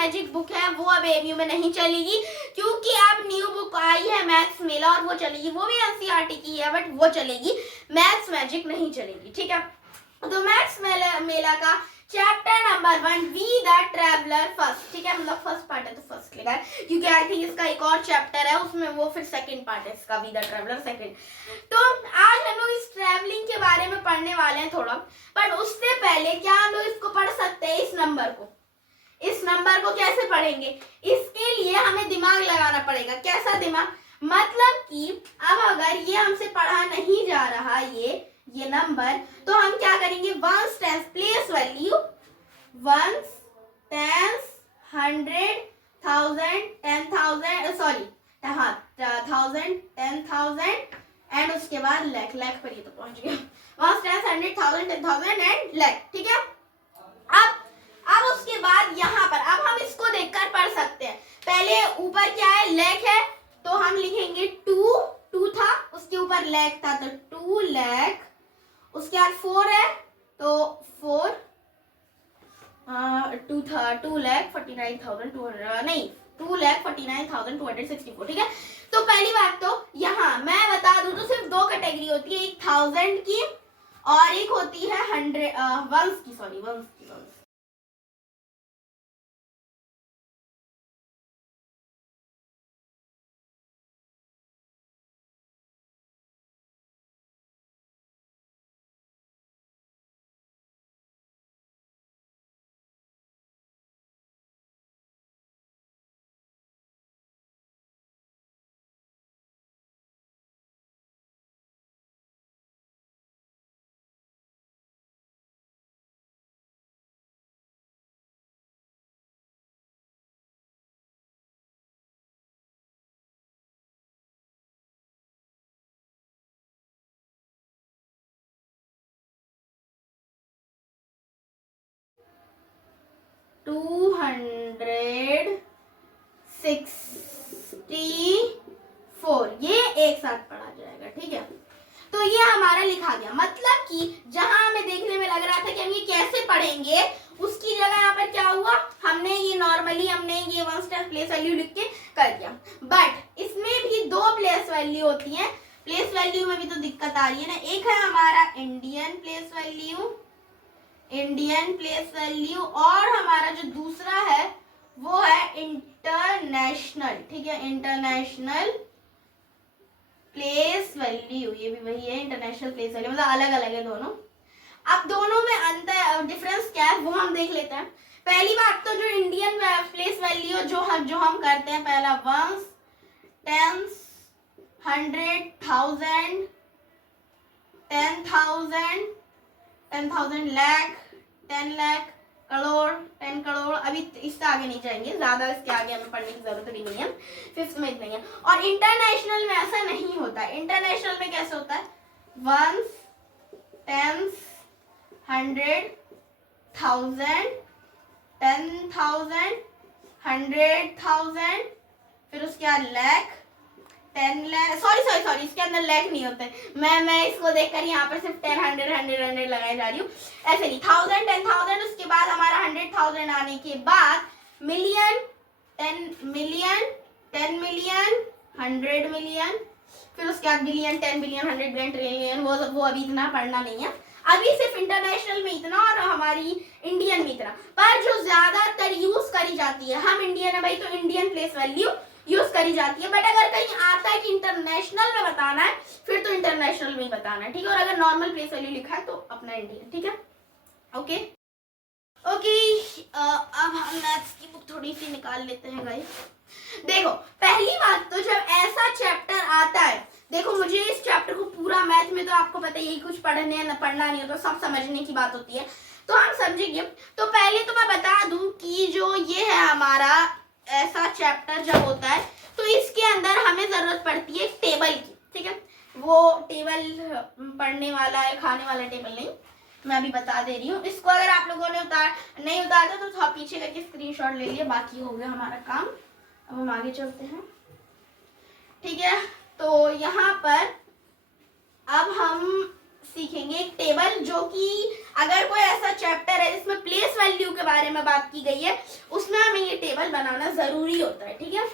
Magic book है वो अब एमयू में नहीं चलेगी, क्योंकि अब न्यू बुक आई है मैथ्स मेला और वो चलेगी, वो भी एनसीईआरटी की है बट वो चलेगी, मैथ्स मैजिक नहीं चलेगी। ठीक है, तो मैथ्स मेला का chapter number 1 we the traveller first. ठीक है, मतलब फर्स्ट पार्ट है तो फर्स्ट लिखा है, क्योंकि आई थिंक इसका एक और चैप्टर है उसमें, वो फिर सेकंड पार्ट है इसका, वी द ट्रैवलर सेकंड। तो आज हम लोग इस ट्रैवलिंग के बारे में पढ़ने वाले हैं थोड़ा, पर उससे पहले क्या हम लोग इसको पढ़ सकते हैं, इस नंबर को। इस नंबर को कैसे पढ़ेंगे, इसके लिए हमें दिमाग लगाना पड़ेगा। कैसा दिमाग, मतलब कि अब अगर ये हमसे पढ़ा नहीं जा रहा ये नंबर, तो हम क्या करेंगे, ones tens place value, ones tens 100 1000 10,000 sorry 1000 10,000 and उसके बाद लाख पर ये तो पहुंच गया, वंस टेंस 100 1000 10,000 एंड लाख। ठीक है, अब उसके बाद यहाँ पर अब हम इसको देखकर पढ़ सकते हैं। पहले ऊपर क्या है, लाख है, तो हम लिखेंगे 2 था, उसके ऊपर लाख था तो 2 लाख, उसके बाद 4 है तो 4 2 था 2,49,200 नहीं 2,49,264। ठीक है, तो पहली बात तो यहाँ मैं बता दूं तो सिर्फ दो कैटेगरी होती है, एक 1000 की और एक होती है 100 वंस की, सॉरी वंस की। 264 ये एक साथ पढ़ा जाएगा। ठीक है, तो ये हमारा लिखा गया, मतलब कि जहां हमें देखने में लग रहा था कि हम ये कैसे पढ़ेंगे, उसकी जगह यहाँ पर क्या हुआ, हमने ये नॉर्मली हमने ये वन स्टेप प्लेस वैल्यू लिख के कर दिया। बट इसमें भी दो प्लेस वैल्यू होती है, प्लेस वैल्यू में भी तो दिक्कत आ रही है ना। एक है हमारा इंडियन प्लेस वैल्यू और हमारा जो दूसरा है वो है इंटरनेशनल। ठीक है, इंटरनेशनल प्लेस वैल्यू, ये भी वही है इंटरनेशनल प्लेस वैल्यू, मतलब अलग अलग है दोनों। अब दोनों में अंतर डिफरेंस क्या है वो हम देख लेते हैं। पहली बात तो जो इंडियन प्लेस वैल्यू जो हम करते हैं, पहला वंस टेंस 100 1000 10,000 10,000 लाख 10 लाख करोड़ 10 करोड़, अभी इससे आगे नहीं जाएंगे, ज्यादा इसके आगे हमें पढ़ने की जरूरत भी नहीं है, फिफ्थ में इतना ही है। और इंटरनेशनल में ऐसा नहीं होता है, इंटरनेशनल में कैसे होता है, वंस टेंस 100 1000 10,000 100,000 फिर उसके बाद लाख 10 लाख, सॉरी इसके अंदर लाख नहीं होते, मैं इसको देखकर यहाँ पर सिर्फ 10 100 लगाई जा रही हूँ, ऐसे नहीं 1000 10,000 उसके बाद हमारा 100,000 आने के बाद मिलियन 10 मिलियन 10 मिलियन 100 मिलियन, फिर उसके बाद बिलियन 10 बिलियन 100 बिलियन ट्रिलियन, वो अभी इतना पढ़ना नहीं है, अभी सिर्फ इंटरनेशनल में इतना और हमारी इंडियन में इतना। पर जो ज्यादातर यूज करी जाती है, हम इंडियन है भाई तो इंडियन प्लेस वैल्यू यूज करी जाती है, बट अगर कहीं आता है कि इंटरनेशनल में बताना है फिर तो इंटरनेशनल में ही बताना है। ठीक है, और अगर नॉर्मल प्लेस वैल्यू लिखा है तो अपना इंडियन। ठीक है, ओके अब हम मैथ्स की बुक थोड़ी सी निकाल लेते हैं गाइस। देखो पहली बात तो जब ऐसा चैप्टर आता है, देखो मुझे इस चैप्टर को पूरा मैथ में तो आपको पता है यही कुछ पढ़ना नहीं होता, सब समझने की बात होती है, तो हम समझेंगे। तो पहले तो मैं बता दूं कि जो ये है हमारा ऐसा चैप्टर जब होता है तो इसके अंदर हमें जरूरत पड़ती है टेबल की। ठीक है, वो टेबल पढ़ने वाला है, खाने वाला टेबल नहीं, मैं अभी बता दे रही हूँ। इसको अगर आप लोगों ने नहीं उतारा तो थोड़ा पीछे करके स्क्रीनशॉट ले लिया, बाकी हो गया हमारा काम। अब हम आगे चलते हैं। ठीक है, तो यहाँ पर अब हम सीखेंगे एक टेबल, जो कि अगर कोई ऐसा चैप्टर है जिसमें प्लेस वैल्यू के बारे में बात की गई है उसमें हमें ये टेबल बनाना जरूरी होता है, ठीक है।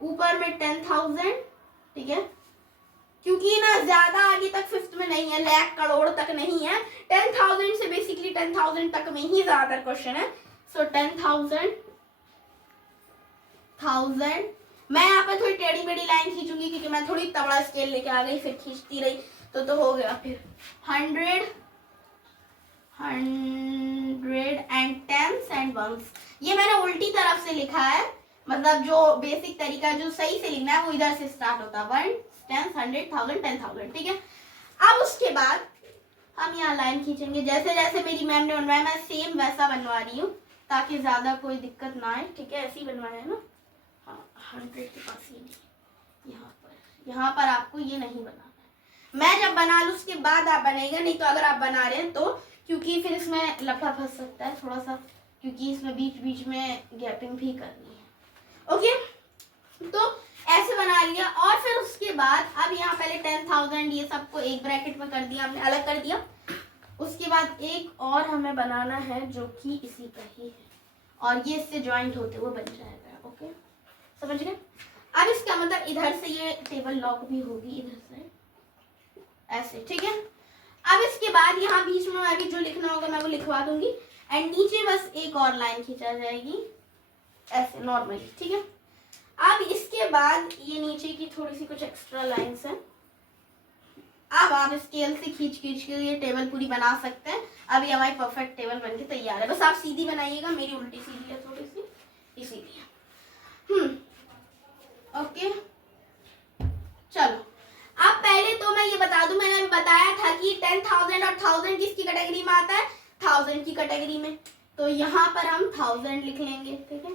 ऊपर में 10,000, ठीक है, क्योंकि ना ज्यादा आगे तक फिफ्थ में नहीं है, लाख करोड़ तक नहीं है, 10,000 से बेसिकली 10,000 तक में ही ज्यादातर क्वेश्चन है। सो 10,000 1000, मैं यहाँ पे थोड़ी टेढ़ी मेढ़ी लाइन खींचूंगी क्योंकि मैं थोड़ी तबड़ा स्केल लेके आ गई, फिर खींचती रही तो हो गया। फिर 100 एंड टेंस एंड वंस, ये मैंने उल्टी तरफ से लिखा है, मतलब जो बेसिक तरीका जो सही से लिखना है वो इधर से स्टार्ट होता है, 1 10 100 1000 10,000, ठीक है। अब उसके बाद हम यहाँ लाइन खींचेंगे, जैसे जैसे मेरी मैम ने बनवाया मैं सेम वैसा बनवा रही हूँ ताकि ज्यादा कोई दिक्कत ना आए, ठीक है। ऐसे ही बनवाया है ना, हाँ 100 के पास ये नहीं, यहाँ पर आपको ये नहीं बनाना है, मैं जब बना लूँ उसके बाद आप बनाएगा, नहीं तो अगर आप बना रहे हैं तो, क्योंकि फिर इसमें लफड़ा फंस सकता है थोड़ा सा, क्योंकि इसमें बीच बीच में गैपिंग भी करनी है, ओके। तो ऐसे बना लिया और फिर उसके बाद अब यहाँ पहले 10,000 ये सबको एक ब्रैकेट में कर दिया हमने, अलग कर दिया। उसके बाद एक और हमें बनाना है जो कि इसी का ही है और ये इससे ज्वाइंट होते हुए बन जाएगा, ओके, समझ गए। अब इसका मतलब इधर से ये टेबल लॉक भी होगी, इधर से ऐसे, ठीक है। अब इसके बाद यहाँ बीच में मैं भी जो लिखना होगा मैं वो लिखवा दूंगी एंड नीचे बस एक और लाइन खींचा जाएगी ऐसे नॉर्मली, ठीक है। अब इसके बाद ये नीचे की थोड़ी सी कुछ एक्स्ट्रा लाइंस हैं, अब आप स्केल से खींच खींच के ये टेबल पूरी बना सकते हैं। अब ये हमारी परफेक्ट टेबल बनके तैयार है, बस आप सीधी बनाइएगा, मेरी उल्टी सीधी है थोड़ी सी इसीलिए। ओके चलो, अब पहले तो मैं ये बता दूं, मैंने बताया था कि 10,000 और 1000 किसकी कैटेगरी में आता है, 1000 की कैटेगरी में, तो यहाँ पर हम 1000 लिख लेंगे, ठीक है।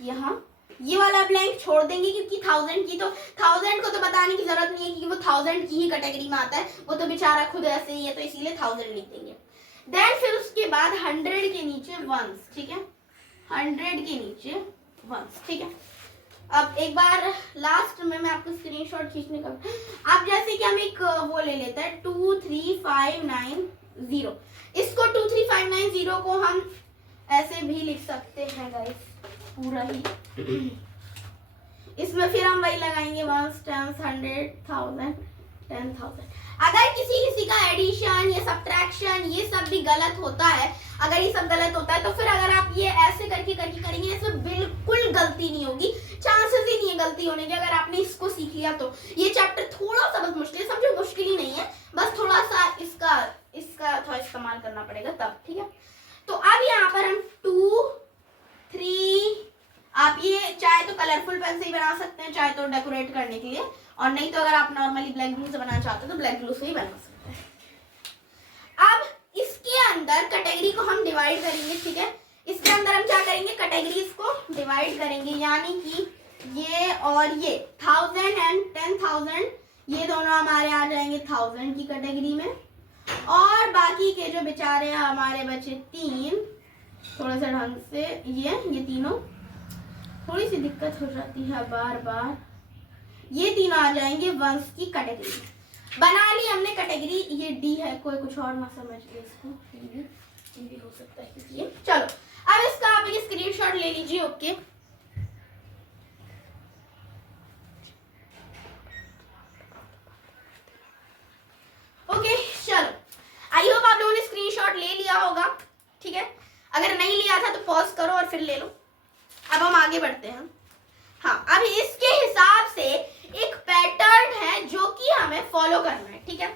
यहाँ ये वाला ब्लैंक छोड़ देंगे क्योंकि 1000 की, तो 1000 को तो बताने की जरूरत नहीं है क्योंकि वो 1000 की ही कैटेगरी में आता है, वो तो बेचारा खुद ऐसे ही है, तो इसीलिए 1000 लिख देंगे। देन फिर उसके बाद 100 के नीचे वंस, ठीक है, 100 के नीचे वंस, ठीक है। अब एक बार लास्ट में मैं आपको स्क्रीनशॉट खींचने का, अब जैसे कि हम एक वो ले लेते हैं 23590, इसको 23590 को हम ऐसे भी लिख सकते हैं गाइस, पूरा ही इसमें फिर हम वही लगाएंगे 1 10 100 1000 10,000। अगर किसी का एडिशन या सब्ट्रैक्शन ये सब भी गलत होता है, अगर ये सब गलत होता है तो फिर अगर आप ये ऐसे करके करेंगे इसमें बिल्कुल गलती नहीं होगी, चांसेस ही नहीं है गलती होने के। अगर आपने इसको सीख लिया तो ये चैप्टर थोड़ा सा बस मुश्किल है, समझो मुश्किल ही नहीं है, बस थोड़ा सा इसका थोड़ा इस्तेमाल करना पड़ेगा तब, ठीक है। तो अब यहाँ पर हम 2 3, आप ये चाहे तो कलरफुल पेन से ही बना सकते हैं, चाहे तो डेकोरेट करने के लिए, और नहीं तो अगर आप नॉर्मली ब्लैक ग्लू से बनाना चाहते हो तो ब्लैक ग्लू से ही बना सकते हैं। अब इसके अंदर कैटेगरी को हम डिवाइड करेंगे, ठीक है। इसके अंदर हम क्या करेंगे, कैटेगरीज को डिवाइड करेंगे, यानी कि ये और ये 1000 एंड 10,000 ये दोनों हमारे आ जाएंगे 1000 की कैटेगरी में, और बाकी के जो बेचारे हमारे बचे 3 थोड़ा सा ढंग से ये तीनों, थोड़ी सी दिक्कत हो जाती है बार बार, ये तीनों आ जाएंगे वंस की कैटेगरी में। बना ली हमने कैटेगरी, ये डी है, कोई कुछ और ना समझ ले इसको, ये भी हो सकता है क्योंकि ये, चलो अब इसका आप एक स्क्रीनशॉट ले लीजिए, ओके। ओके चलो, आई होप आप लोगों ने स्क्रीनशॉट ले लिया होगा, ठीक है। अगर नहीं लिया था तो पॉज करो और फिर ले लो। अब हम आगे बढ़ते हैं। हाँ, अब इसके हिसाब से एक पैटर्न है जो कि हमें फॉलो करना है, ठीक है।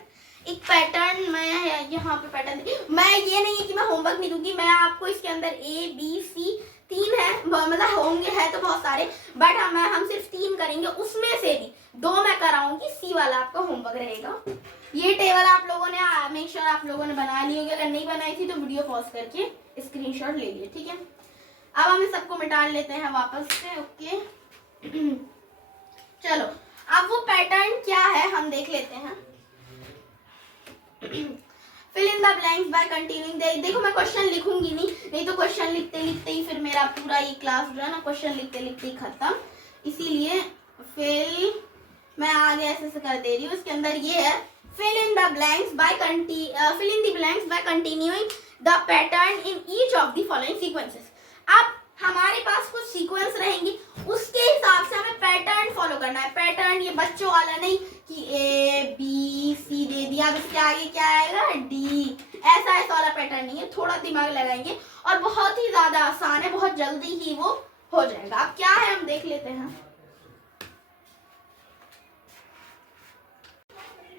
एक पैटर्न, मैं यहाँ पे पैटर्न, मैं ये नहीं है कि मैं होमवर्क नहीं दूंगी, मैं आपको इसके अंदर A B C 3 है, मतलब होंगे है तो बहुत सारे, बट हम सिर्फ 3 करेंगे, उसमें से भी 2 मैं कराऊंगी, C वाला आपका होमवर्क रहेगा। ये टेबल आप लोगों ने मेक श्योर आप लोगों ने बना ली होगी, अगर नहीं बनाई थी तो वीडियो पॉज करके स्क्रीनशॉट ले लिए, ठीक है। अब हम सबको मिटा लेते हैं वापस से, ओके। चलो अब वो पैटर्न क्या है हम देख लेते हैं। Fill in the blanks by continuing, देखो मैं क्वेश्चन लिखूंगी नहीं तो क्वेश्चन लिखते लिखते ही फिर मेरा पूरा ये क्लास जो है ना क्वेश्चन लिखते लिखते ही खत्म, इसीलिए फिल मैं आगे ऐसे कर दे रही हूँ। इसके अंदर ये है fill in the blanks by continuing the pattern in each of the following sequences. अब हमारे पास कुछ सीक्वेंस रहेंगी, उसके हिसाब से हमें पैटर्न फॉलो करना है. पैटर्न ये बच्चों वाला नहीं कि ए बी सी दे दिया, अब इसके आगे क्या आएगा डी, ऐसा वाला पैटर्न नहीं है. थोड़ा दिमाग लगाएंगे और बहुत ही ज्यादा आसान है, बहुत जल्दी ही वो हो जाएगा. अब क्या है हम देख लेते हैं.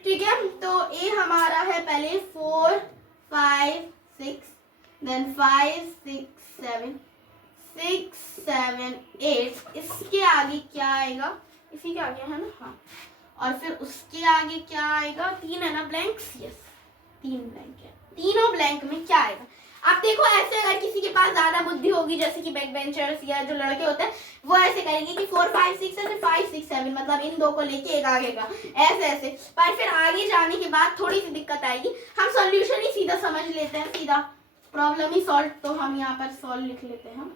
ठीक है, तो ए हमारा है पहले 4 5 6, देन 5 6 7 6 7 8. इसके आगे क्या आएगा, इसी के आगे है ना, हाँ. और फिर उसके आगे क्या आएगा, 3 है ना ब्लैंक्स, यस 3 ब्लैंक है. तीनों ब्लैंक में क्या आएगा. अब देखो ऐसे अगर किसी के पास ज्यादा बुद्धि होगी, जैसे कि बैक बेंचर्स या जो लड़के होते हैं, वो ऐसे करेंगे कि 4 5 6 है, 5 6 7, मतलब इन दो को लेके एक आगे का, ऐसे. पर फिर आगे जाने के बाद थोड़ी सी दिक्कत आएगी. हम सॉल्यूशन ही सीधा समझ लेते हैं, सीधा प्रॉब्लम ही सॉल्व. तो हम यहाँ पर सॉल्व लिख लेते हैं.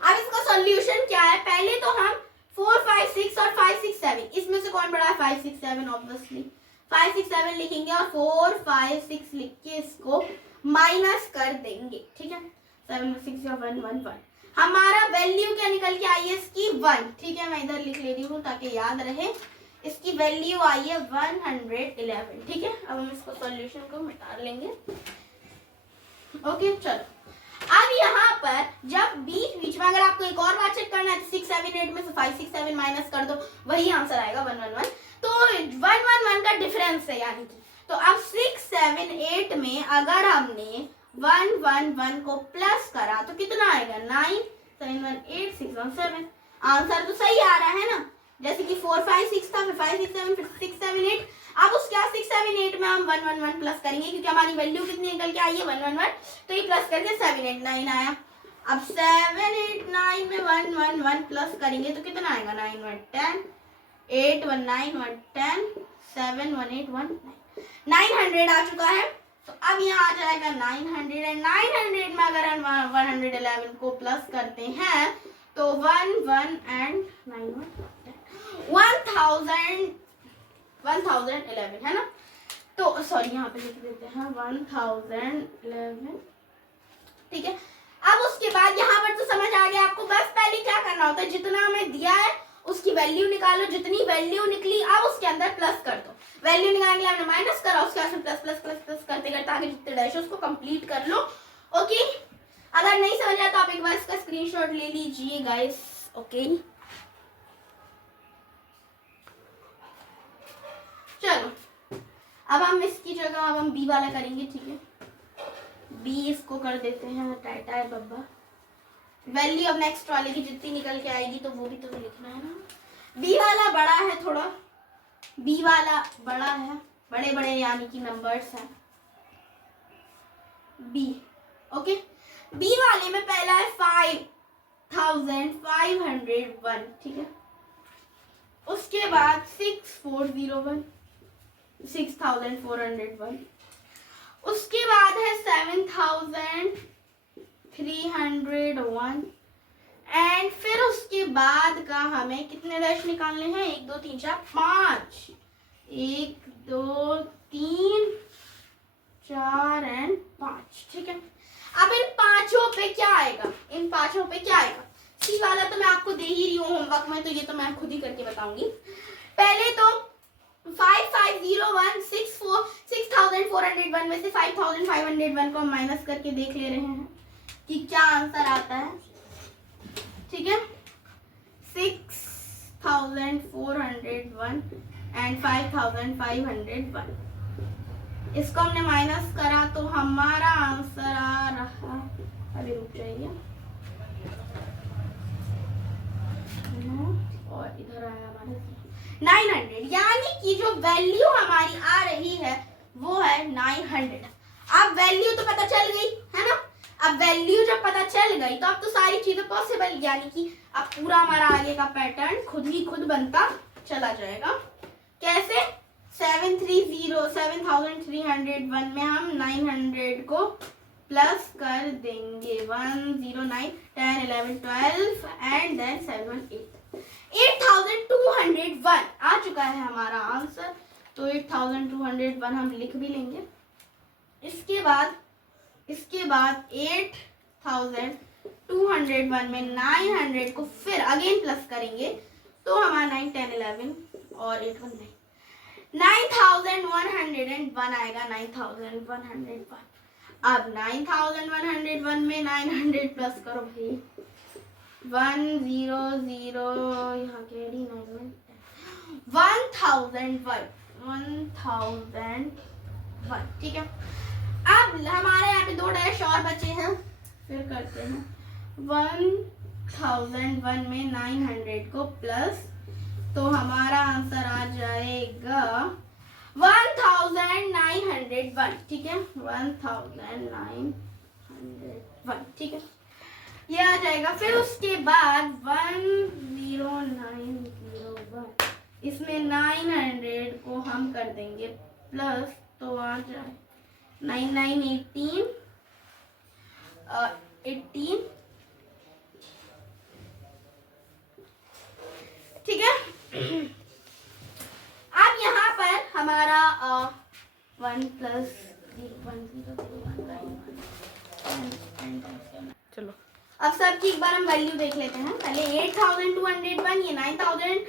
अब इसका सॉल्यूशन क्या है, पहले तो हम 4 5 6 और 5 6 7, इसमें से कौन बड़ा है, 5 6 7 ऑब्वियसली. 5 6 7 लिखेंगे और 4 5 6 लिख के इसको माइनस कर देंगे. ठीक है, 7 6 1 1 1. हमारा वैल्यू क्या निकल के आई है इसकी 1. ठीक है, मैं इधर लिख ले रही हूँ ताकि याद रहे. इसकी वैल्यू आई है 111. ठीक है, अब हम इसको सॉल्यूशन को मिटा लेंगे. ओके, चलो. अब यहाँ पर जब बीच में अगर आपको एक और बात चेक करना है, 6 7 8 में से 5 6 7 माइनस कर दो, वही आंसर आएगा 1 1 1. तो 1 1 1 का डिफरेंस है, यानी कि तो अब 6 7 8 में अगर हमने 1 1 1 को प्लस करा तो कितना आएगा, 9 7 1 8 6 1 7. आंसर तो सही आ रहा है ना, जैसे कि 4 5 6 था, फिर 5 6 7, फिर 6 7 8. अब उसके बाद 6 7 8 में हम 1 1 1 प्लस करेंगे, क्योंकि हमारी वैल्यू कितनी निकल के आई है 1 1 1. तो ये प्लस करके 7 8 9 आया. अब 7 8 9 में 1 1 1 प्लस करेंगे तो कितना आएगा, 9 1 10, 8 1 9 1 10, 7 1 8 1 9. 900 आ चुका है. तो अब यहाँ आ जाएगा 900, एंड 900 में अगर हम 111 को प्लस करते हैं तो 1 1 एंड 9 1 1011 है ना. तो सॉरी यहाँ पे लिख देते हैं 1011. ठीक है, अब उसके बाद यहाँ पर तो समझ आ गया आपको. बस पहले क्या करना होता है, जितना हमें दिया है उसकी वैल्यू निकालो, जितनी वैल्यू निकली अब उसके अंदर प्लस कर दो. वैल्यू निकालने के लिए हमने माइनस करा, उसके बाद प्लस प्लस प्लस प्लस करते करते आगे जितने डैश है उसको कंप्लीट कर लो. ओके, अगर नहीं समझ आया तो आप एक बार इसका स्क्रीनशॉट ले लीजिए गाइस. ओके, चलो अब हम इसकी जगह अब हम बी वाला करेंगे. ठीक है, बी इसको कर देते हैं टाटा है बब्बा. वैल्यू अब नेक्स्ट वाले की जितनी निकल के आएगी तो वो भी तो लिखना है ना. बी वाला बड़ा है थोड़ा, बी वाला बड़ा है, बड़े बड़े यानी कि नंबर्स हैं बी. ओके, बी वाले में पहला है 5501. ठीक है, उसके बाद 6401, 6401. उसके बाद है 7301. एंड फिर उसके बाद का हमें कितने डैश निकालने हैं, 1 2 3 4 5, 1 2 3 4 एंड 5. ठीक है, अब इन पांचों पे क्या आएगा, इन पांचों पे क्या आएगा. सी वाला तो मैं आपको दे ही रही हूँ होमवर्क में, तो ये तो मैं खुद ही करके बताऊंगी. पहले तो 5501 6401 में से 5501 को हम माइनस करके देख ले रहे हैं कि क्या आंसर आता है. ठीक है, 6401 एंड 5501. इसको हमने माइनस करा तो हमारा आंसर आ रहा, अभी रुक जाइए, और इधर आया हमारे 900. यानी कि जो वैल्यू हमारी आ रही है वो है 900. अब वैल्यू तो पता चल गई है ना. अब वैल्यू जब पता चल गई तो अब तो सारी चीजें पॉसिबल, यानी कि अब पूरा हमारा आगे का पैटर्न खुद ही खुद बनता चला जाएगा. कैसे, 7301 में हम 900 को प्लस कर देंगे. 1 0 9 10 11 12 एंड देन 7 1 8. 8201 आ चुका है हमारा आंसर. तो 8201 हम लिख भी लेंगे। इसके बाद 8201 में 900 को फिर अगेन प्लस करेंगे तो हमारा 9 10 11 और 8 1 9101 आएगा। 9101 अब 9101 में 900 प्लस करो भाई, 100 यहाँ के 1001 ठीक है। अब हमारे यहाँ पे 2 डैश और बचे हैं, फिर करते हैं 1001 में 900 को प्लस, तो हमारा आंसर आ जाएगा 1901 ठीक है। 1901 ठीक है, ये आ जाएगा। फिर उसके बाद 10901 इसमें 900 को हम कर देंगे प्लस, तो आ जाए 9918 18 ठीक है। अब यहाँ पर हमारा 1 प्लस 1 चलो अब सब की एक बार हम वैल्यू देख लेते हैं। पहले 8201, ये 9101, ये 1001,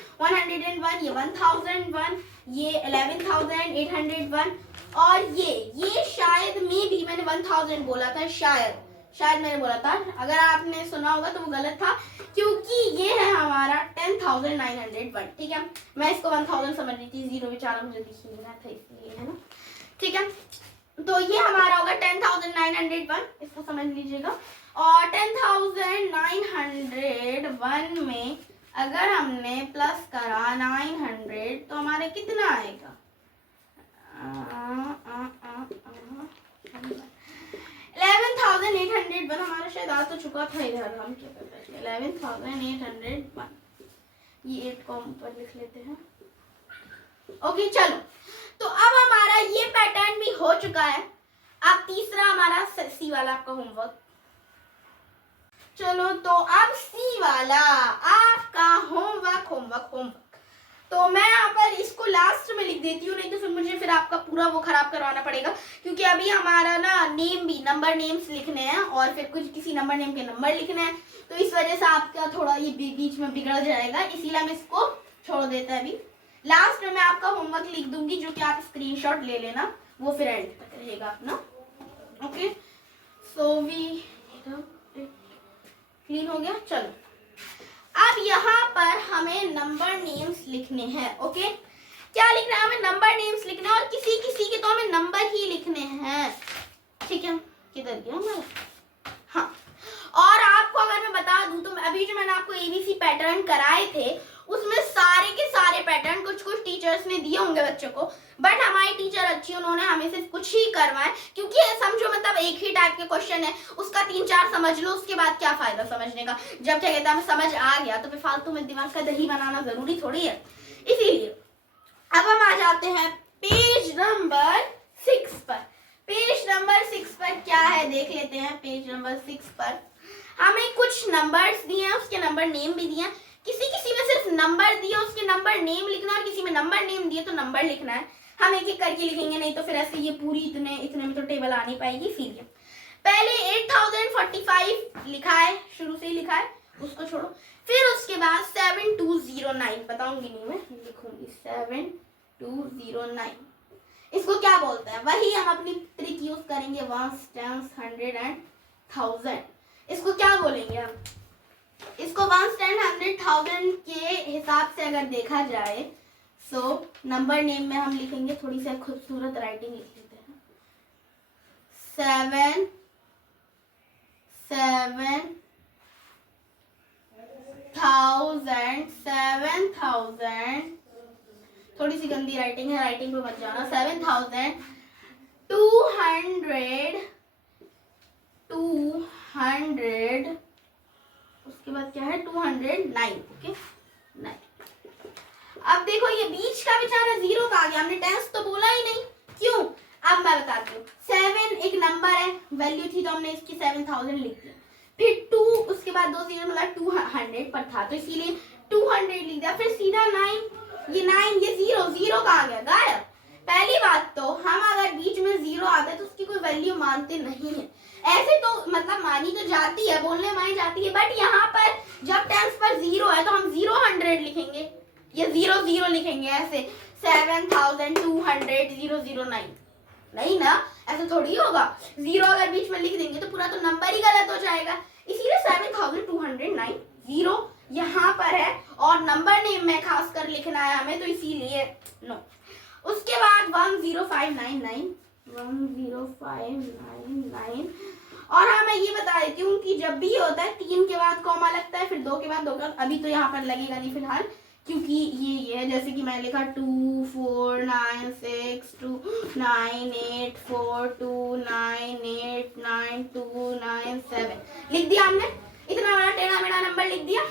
ये 11801 और ये शायद में भी मैंने 1000 बोला था, शायद मैंने बोला था। अगर आपने सुना होगा तो वो गलत था, क्योंकि ये है हमारा 10901 ठीक है। मैं इसको 1000 समझ रही थी, 0 बेचारा मुझे दिख नहीं रहा था इसलिए, है ना ठीक है। तो ये हमारा होगा 10901, इसको समझ लीजिएगा। और 10901 में अगर हमने प्लस करा 900 तो हमारे कितना आएगा, 11801 हमारा शायद आ तो चुका था इधर, हम क्या करते हैं 11801, ये 8 को हम ऊपर लिख लेते हैं। ओके चलो, तो अब हमारा ये पैटर्न भी हो चुका है। अब तीसरा हमारा सी वाला आपका होमवर्क। चलो तो अब सी वाला आपका होमवर्क। तो मैं यहाँ पर इसको लास्ट में लिख देती हूँ, नहीं तो फिर मुझे आपका पूरा वो खराब करवाना पड़ेगा, क्योंकि अभी हमारा ना नंबर नेम्स लिखने हैं और फिर कुछ किसी नंबर नेम के नंबर लिखने हैं, तो इस वजह से आपका थोड़ा ये बीच में बिगड़ जाएगा, इसीलिए हम इसको छोड़ देते हैं। अभी लास्ट में मैं आपका होमवर्क लिख दूंगी, जो कि आप स्क्रीनशॉट ले लेना, वो फिर एंड तक रहेगा अपना। ओके सो वी क्लीन हो गया। चलो अब यहाँ पर हमें नंबर नेम्स लिखने हैं। ओके क्या लिखना है हमें, नंबर नेम्स लिखने हैं, और किसी के तो हमें नंबर ही लिखने हैं ठीक है। किधर गया हमारा, हाँ। और आपको अगर मैं बता दूं तो अभी जो मैंने आपको एबीसी पैटर्न कराए थे, उसमें सारे के सारे पैटर्न कुछ टीचर्स ने दिए होंगे बच्चों को, बट हमारी टीचर अच्छी, उन्होंने हमें सिर्फ कुछ ही करवाए, क्योंकि समझो मतलब एक ही टाइप के क्वेश्चन है, उसका 3-4 समझ लो, उसके बाद क्या फायदा समझने का, जब क्या कहता है हमें समझ आ गया तो फिर फालतू में दिमाग का दही बनाना जरूरी थोड़ी है। इसीलिए अब हम आ जाते हैं पेज नंबर 6 पर। पेज नंबर 6 पर क्या है देख लेते हैं। पेज नंबर 6 पर हमें कुछ नंबर्स दिए हैं, उसके नंबर नेम भी दिए हैं। किसी में सिर्फ नंबर दिए, उसके नंबर नेम लिखना, और किसी में नंबर नेम दिए तो नंबर लिखना है। हम एक एक करके लिखेंगे, नहीं तो फिर ऐसे ये पूरी इतने में तो टेबल आ नहीं पाएगी। इसीलिए पहले 8045 लिखा है, शुरू से ही लिखा है, उसको छोड़ो। फिर उसके बाद 7209 बताऊंगी नहीं, मैं लिखूंगी 7209। इसको क्या बोलते हैं, वही हम अपनी ट्रिक यूज करेंगे, 1 10 100 एंड 1000। इसको क्या बोलेंगे हम, इसको 1 10 100 1000 के हिसाब से अगर देखा जाए, सो नंबर नेम में हम लिखेंगे, थोड़ी सी खूबसूरत राइटिंग लिख लेते हैं, 7 7000, थोड़ी सी गंदी राइटिंग है, राइटिंग पे मत जाना। 7200 उसके बाद क्या है 209। ओके 9। अब देखो ये बीच का बेचारा 0 का आ गया, हमने टेंस तो बोला ही नहीं, क्यों? अब मैं बताती हूँ। 7 एक नंबर है, वैल्यू थी तो हमने इसकी 7000 लिख दिया। फिर 2 उसके बाद 2 0 मतलब 200 पर था, तो इसीलिए 200 लिख दिया। फिर सीधा 9, ये 9 ये 0 का आ गया गायब। वैल्यू मानते नहीं है। ऐसे तो मतलब मानी तो जाती है, बोलने मानी जाती है, बट यहाँ पर जब टेंस पर 0 है तो हम 0 लिखेंगे, ये 0 लिखेंगे ऐसे 7200 नहीं ना, ऐसे थोड़ी होगा। 0 अगर बीच में लिख देंगे तो पूरा तो नंबर ही गलत हो जाएगा। इसीलिए 7209 0 यहाँ पर है और नंबर नेम में खास कर लिखना है हमें, तो इसीलिए नो। उसके बाद 10599 और हाँ मैं ये बता देती हूँ कि जब भी होता है 3 के बाद कॉमा लगता है, फिर 2 के बाद 2 के बाद, अभी तो यहाँ पर लगेगा नहीं फिलहाल, क्योंकि ये है जैसे कि मैंने लिखा 2496298429892927 लिख दिया हमने। इतना बड़ा टेढ़ा मेढ़ा नंबर लिख दिया।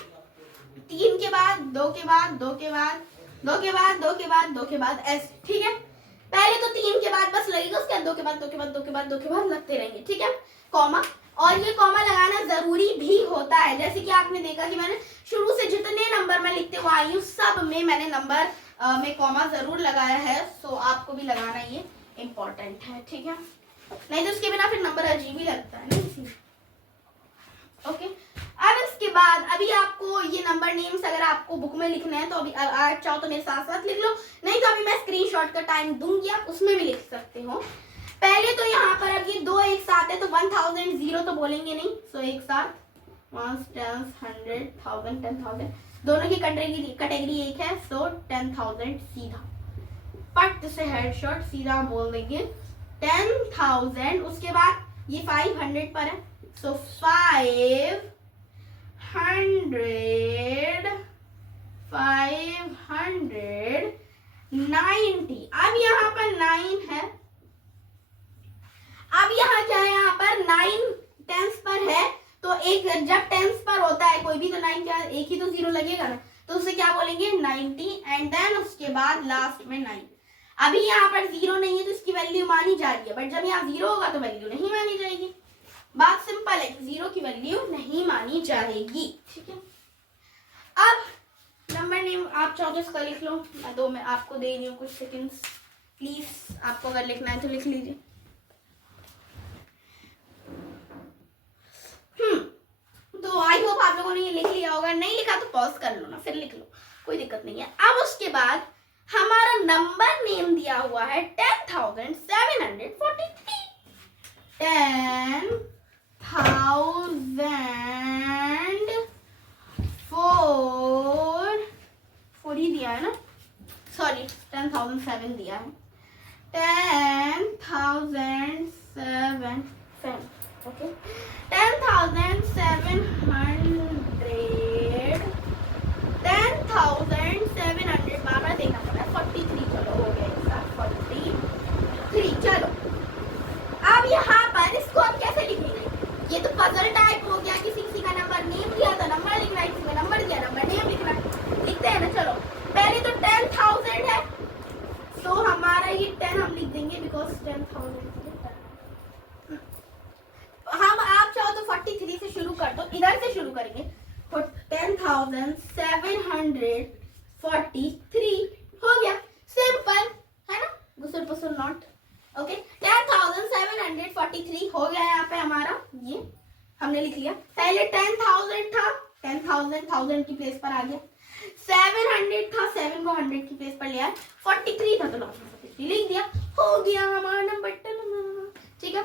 3 के बाद 2 के बाद 2 के बाद 2 के बाद 2 के बाद 2 के बाद ऐसे, ठीक है। पहले तो 3 के बाद बस लगेगा, उसके बाद 2 के बाद 2 के बाद 2 के बाद 2 के बाद लगते रहेंगे, ठीक है, कॉमा। और ये कॉमा लगाना जरूरी भी होता है, जैसे कि आपने देखा कि मैंने शुरू से जितने नंबर में लिखते हुए आई हूँ सब में मैंने नंबर में कॉमा जरूर लगाया है, सो आपको भी लगाना ये इम्पोर्टेंट है, ठीक है, नहीं तो उसके बिना फिर नंबर अजीब ही लगता है ना, इसीलिए। ओके, अब इसके बाद अभी आपको ये नंबर नेम्स अगर आपको बुक में लिखने हैं तो अभी आज चाहो तो मेरे साथ साथ लिख लो, नहीं तो अभी मैं स्क्रीनशॉट का टाइम दूंगी, आप उसमें भी लिख सकते हो। पहले तो यहाँ पर अब ये 2 एक साथ है तो 1000 0 तो बोलेंगे नहीं, सो एक साथ 1 10 100 1000 10,000 दोनों की कैटेगरी एक है, सो 10,000 सीधा पट से हेडशॉट सीधा बोल देंगे 10,000। उसके बाद ये 500 पर है, सो 590 अब यहाँ पर 9 है, अब यहाँ क्या है, यहाँ पर 9 टेंस पर है, तो एक जब टेंस पर होता है कोई भी तो 9 क्या एक ही तो 0 लगेगा ना, तो उसे क्या बोलेंगे 90 एंड देन उसके बाद लास्ट में 9। अभी यहाँ पर 0 नहीं है तो इसकी वैल्यू मानी जा रही है, बट जब यहाँ 0 होगा तो वैल्यू नहीं मानी जाएगी। बात सिंपल है कि 0 की वैल्यू नहीं मानी जाएगी, ठीक है। अब नंबर नेम आप चाहो तो इसका लिख लो, मैं आपको दे रही हूँ कुछ सेकंड्स, प्लीज आपको अगर लिखना है तो लिख लीजिए। तो आई होप आप लोगों ने ये लिख लिया होगा, नहीं लिखा तो पॉज कर लो ना, फिर लिख लो, कोई दिक्कत नहीं है। अब उसके बाद हमारा नंबर नेम दिया हुआ है 10,743 10,000 4 ही दिया है ना, सॉरी 10,007 दिया है, 10,007 ओके 10,700 बार बार देखना पड़ा है, 43 चलो हो गया एक साथ 43। चलो अब यहाँ पर इसको अब कैसे लिखेंगे, ये तो पजल टाइप हो गया, किसी किसी का नंबर नेम दिया तो नंबर लिखना है, किसी का नंबर दिया नंबर नेम लिखना है, लिखते हैं ना। चलो पहले तो 10,000 है, तो हमारा ये 10 हम लिख देंगे बिकॉज 10,000 हम आप चाहो तो 43 से शुरू कर दो, इधर से शुरू करेंगे, 10,743 हो गया, सिंपल है ना, गुसर पुसर नॉट। ओके 10,743 हो गया यहाँ पे हमारा, ये हमने लिख लिया। पहले 10,000 था, 10,000 की प्लेस पर आ गया, 700 था, 7 को 100 की प्लेस पर ले आया, 43 था तो लास्ट में 43 लिख दिया, हो गया हमारा नंबर 10, ठीक है।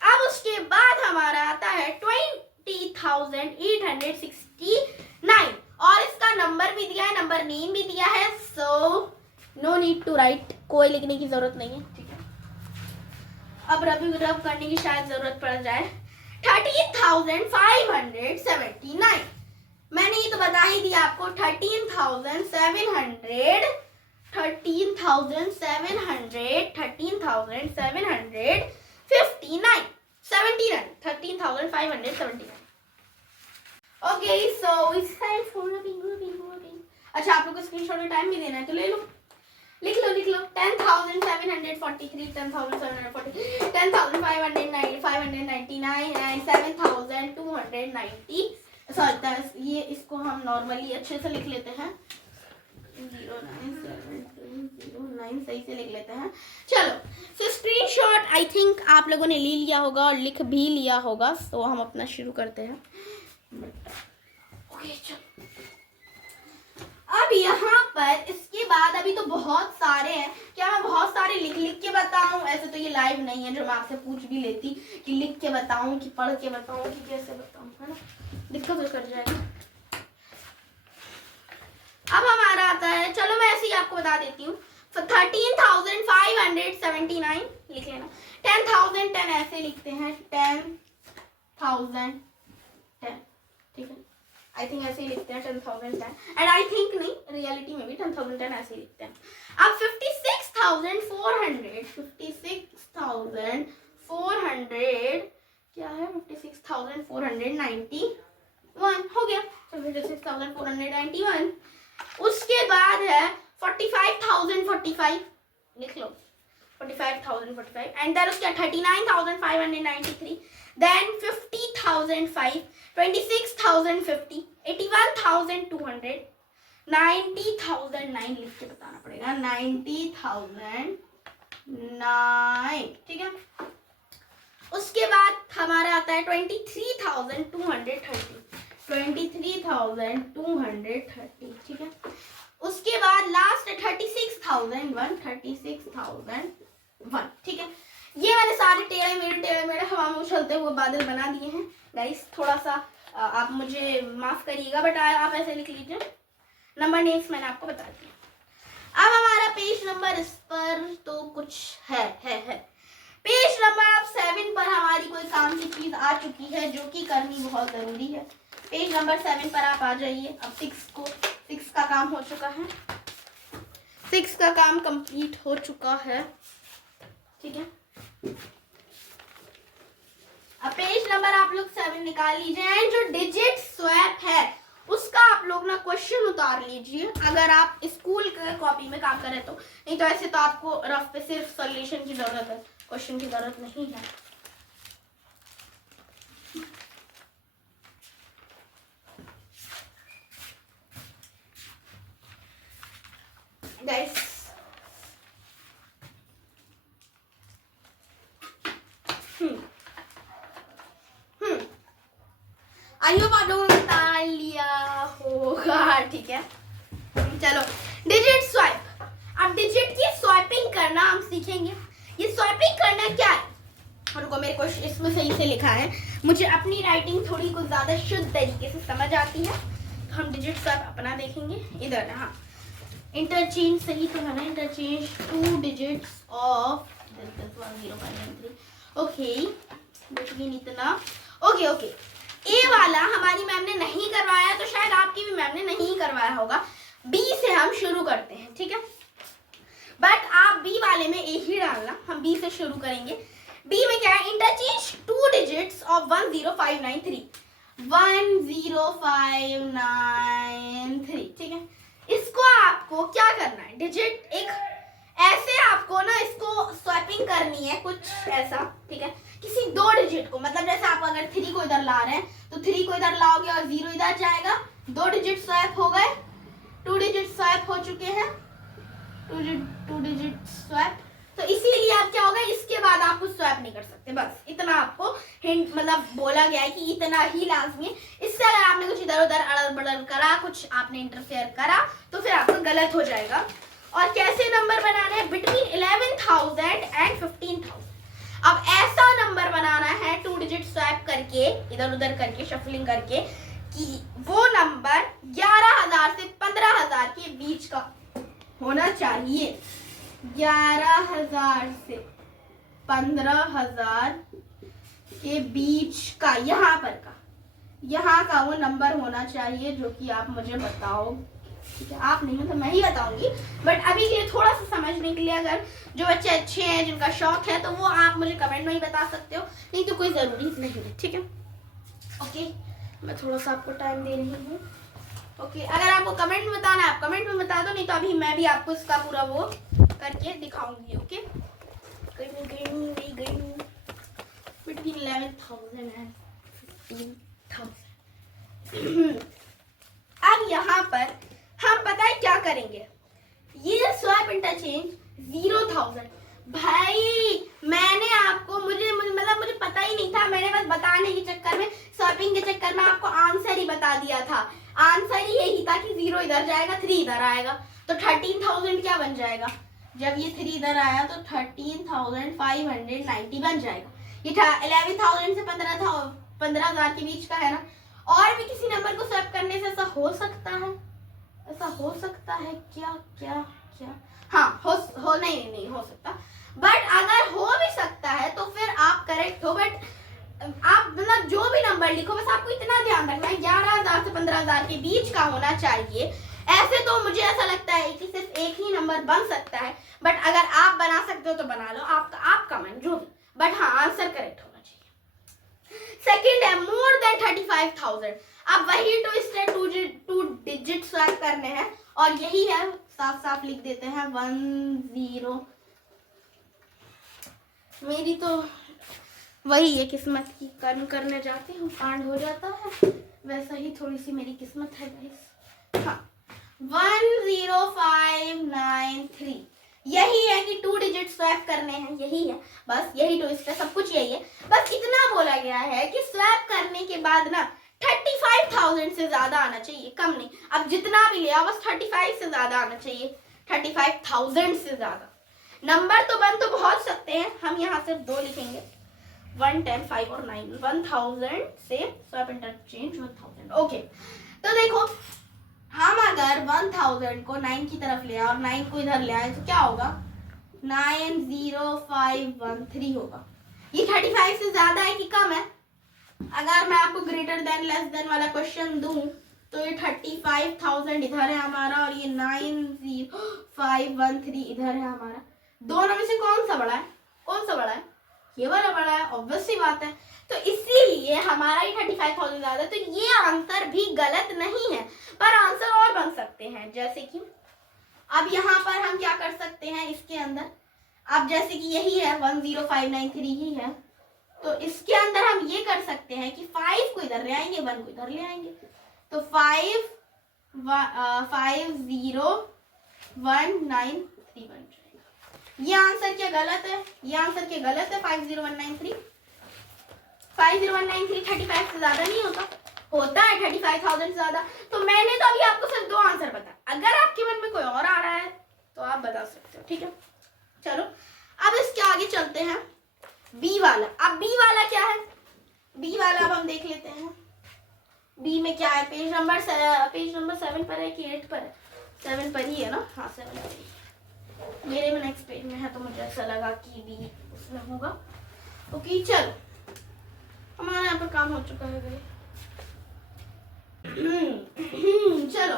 अब उसके बाद हमारा आता है 20,869 और इसका नंबर भी दिया है, नंबर नेम भी दिया है, so no need to write, कोई लिखने की जरूरत नहीं है, ठीक है। अब रब करने की शायद जरूरत पड़ जाए। 13,579 मैंने ये तो बता ही दिया आपको, 13,759 13,579। Okay so it's time for rubbing. अच्छा आप लोग को स्क्रीनशॉट में टाइम भी देना है तो ले लो, लिख लो 10,743 10,740 10,599 एंड 7,290 सॉरी ये इसको हम नॉर्मली अच्छे से लिख लेते हैं 097 109 सही से लिख लेते हैं। चलो, सो स्क्रीनशॉट आई थिंक आप लोगों ने ले लिया होगा और लिख भी लिया होगा, तो हम अपना शुरू करते हैं। ओके चलो, अब यहाँ पर इसके बाद अभी तो बहुत सारे हैं, क्या मैं बहुत सारे लिख लिख के बताऊं? ऐसे तो ये लाइव नहीं है जो मैं आपसे पूछ भी लेती कि लिख के बताऊं कि पढ़ के बताऊं कि कैसे बताऊं, है ना, दिक्कत तो कर जाएगी। अब हमारा आता है, चलो मैं ऐसे ही आपको बता देती हूँ, 13,579 लिख लेना। 10,010 ऐसे लिखते हैं, 10,010, ठीक है, आई थिंक ऐसे ही लिखते हैं 10,010, एंड आई थिंक नहीं, रियलिटी में भी 10,010 ऐसे ही लिखते हैं। अब 56,400 क्या है, 56,491 हो गया, 56,491। उसके बाद है 45,045 लिख लो, 45,045, एंड देन उसके 39,593, देन 50,005, 26,050, 81,200, 90,009 लिख के बताना पड़ेगा, 90,009, ठीक है। उसके बाद हमारा आता है 23,230, 23,230, ठीक है। उसके बाद लास्ट 36,001, 36,001, ठीक है। ये मैंने सारे टेढ़े मेढ़े हवा में उछलते हुए बादल बना दिए हैं गाइस, थोड़ा सा आप मुझे माफ करिएगा, बट आप ऐसे लिख लीजिए। नंबर नेम्स मैंने आपको बता दिया। अब हमारा पेज नंबर, इस पर तो कुछ है। पेज नंबर 7 पर हमारी कोई काम की चीज आ चुकी है जो कि करनी बहुत जरूरी है। पेज नंबर 7 पर आप आ जाइए। अब 6 का काम हो चुका है, 6 का काम कंप्लीट हो चुका है, ठीक है। अब पेज नंबर आप लोग 7 निकाल लीजिए, एंड जो डिजिट स्वैप है उसका आप लोग ना क्वेश्चन उतार लीजिए, अगर आप स्कूल के कॉपी में काम करें तो, नहीं तो ऐसे तो आपको रफ पे सिर्फ सॉल्यूशन की जरूरत है, क्वेश्चन की जरूरत नहीं है। गाइस आई होप आप लोगों ने बता लिया होगा, ठीक है। चलो, डिजिट स्वाइप। अब डिजिट की स्वाइपिंग करना हम सीखेंगे। ये स्वाइपिंग करना क्या है? रुको, मेरे को इसमें सही से लिखा है, मुझे अपनी राइटिंग थोड़ी कुछ ज्यादा शुद्ध तरीके से समझ आती है। हम डिजिट स्वाइप अपना देखेंगे इधर। हाँ, इंटरचेंज सही तो है ना, interchange 2 digits of 10593, okay, between इतना, ओके। ए वाला हमारी मैम ने नहीं करवाया, तो शायद आपकी भी मैम ने नहीं करवाया होगा। बी से हम शुरू करते हैं, ठीक है, बट आप बी वाले में ए ही डालना, हम बी से शुरू करेंगे। बी में क्या है, इंटरचेंज 2 डिजिट्स ऑफ 10593, 10593, ठीक है। इसको आपको क्या करना है, डिजिट एक ऐसे आपको ना इसको स्वैपिंग करनी है, कुछ ऐसा, ठीक है, किसी 2 डिजिट को, मतलब जैसे आप अगर 3 को इधर ला रहे हैं तो 3 को इधर लाओगे और 0 इधर जाएगा, 2 डिजिट स्वैप हो गए, 2 डिजिट स्वैप हो चुके हैं, 2 डिजिट स्वैप। तो इसीलिए आप क्या होगा, इसके बाद आप कुछ स्वैप नहीं कर सकते, बस इतना आपको हिंट मतलब बोला गया है कि इतना ही लाजमी है। इससे अगर आपने कुछ इधर उधर अड़ल बड़ल करा, कुछ आपने इंटरफेयर करा, तो फिर आपको गलत हो जाएगा। और कैसे नंबर बनाना है, बिटवीन 11,000 एंड 15,000। अब ऐसा नंबर बनाना है 2 डिजिट स्वैप करके, इधर उधर करके, शफलिंग करके, कि वो नंबर 11,000 से 15,000 के बीच का होना चाहिए। 11,000 से 15,000 के बीच का, यहाँ का वो नंबर होना चाहिए जो कि आप मुझे बताओ, ठीक है। आप नहीं, मतलब मैं ही बताऊंगी, बट अभी के लिए थोड़ा सा समझने के लिए, अगर जो बच्चे अच्छे हैं, जिनका शौक है, तो वो आप मुझे कमेंट में ही बता सकते हो, नहीं तो कोई ज़रूरी नहीं है, ठीक है। ओके, मैं थोड़ा सा आपको टाइम दे रही हूँ। ओके, अगर आपको कमेंट में बताना है आप कमेंट में बता दो, नहीं तो अभी मैं भी आपको इसका पूरा वो करके दिखाऊंगी। Okay, between 11,000 and 15,000। अब यहाँ पर हम पता है क्या करेंगे, ये स्वैप इंटरचेंज 0,000। भाई मैंने आपको मुझे पता ही नहीं था, मैंने बस बताने के चक्कर में, स्वैपिंग के चक्कर में आपको आंसर ही बता दिया था। आंसर ही यही था कि 0 इधर जाएगा 3 इधर आएगा, तो 13,000 क्या बन जाएगा, जब ये 3 इधर आया तो 13,590 बन जाएगा। ये 11,000 से 15,000 के बीच का है ना। और भी किसी नंबर को स्वैप करने से ऐसा हो सकता है, ऐसा हो सकता है क्या क्या क्या, हाँ हो नहीं हो सकता, बट अगर हो भी सकता है तो फिर आप करेक्ट हो। बट आप मतलब जो भी नंबर लिखो, बस आपको इतना ध्यान रखना है 11,000 से 15,000 के बीच का होना चाहिए। ऐसे तो मुझे ऐसा लगता है कि सिर्फ एक ही नंबर बन सकता है, बट अगर आप बना सकते हो तो बना लो, आपका मन जो भी, बट हाँ आंसर करेक्ट होना चाहिए। सेकंड है मोर देन 35,000। अब वही ट्विस्ट है, टू डिजिट स्वैप करने हैं, और यही है, साफ साफ लिख देते हैं 10। मेरी तो वही है किस्मत की, कर्म करने जाती हूँ कांड हो जाता है, वैसा ही थोड़ी सी मेरी किस्मत है गाइस। हाँ 10593 यही है कि 2 डिजिट स्वैप करने हैं, यही है, बस यही ट्विस्ट है, सब कुछ यही है। बस इतना बोला गया है कि स्वैप करने के बाद ना 35,000 से ज्यादा आना चाहिए, कम नहीं। अब जितना भी लिया बस 35 से ज्यादा आना चाहिए, 35,000 से ज्यादा। नंबर तो बन तो बहुत सकते हैं, हम यहाँ सिर्फ 2 लिखेंगे, 1, 10, 5 और 9। 1000 से स्वैप इंटरचेंज 1000। ओके, तो देखो हम अगर 1000 को 9 की तरफ ले आए और 9 को इधर ले आए तो क्या होगा, 90513 होगा। ये 35 से ज्यादा है कि कम है? अगर मैं आपको ग्रेटर देन लेस देन वाला क्वेश्चन दूं तो ये 35,000 इधर है हमारा और ये 90513 इधर है हमारा। दोनों में से कौन सा बड़ा है? कौन सा बड़ा है? ये वाला बड़ा है, ऑब्वियस सी बात है। तो इसीलिए हमारा ही 35,000 ज्यादा, तो ये आंसर भी गलत नहीं है, पर आंसर और बन सकते हैं। जैसे कि अब यहाँ पर हम क्या कर सकते हैं इसके अंदर, अब जैसे कि यही है 10593 ही है, तो इसके अंदर हम ये कर सकते हैं कि 5 को इधर ले आएंगे, 1 को इधर ले आएंगे, तो 50193 बन जाएगा। ये आंसर क्या गलत है? ये आंसर क्या गलत है? 50193 35 से ज्यादा नहीं होता, होता है 35,000 से ज्यादा। तो मैंने तो अभी आपको सिर्फ 2 आंसर बताया, अगर आपके मन में कोई और आ रहा है तो आप बता सकते हो, ठीक है। चलो अब इसके आगे चलते हैं, बी वाला। अब बी वाला क्या है? बी वाला अब हम देख लेते हैं, बी में क्या है। पेज नंबर 7 पर है कि 8 पर है? 7 पर ही है ना, हाँ 7 पर ही। मेरे में नेक्स्ट पेज में है तो मुझे ऐसा लगा कि बी उसमें होगा। ओके चलो, हमारा यहाँ पर काम हो चुका है भाई। चलो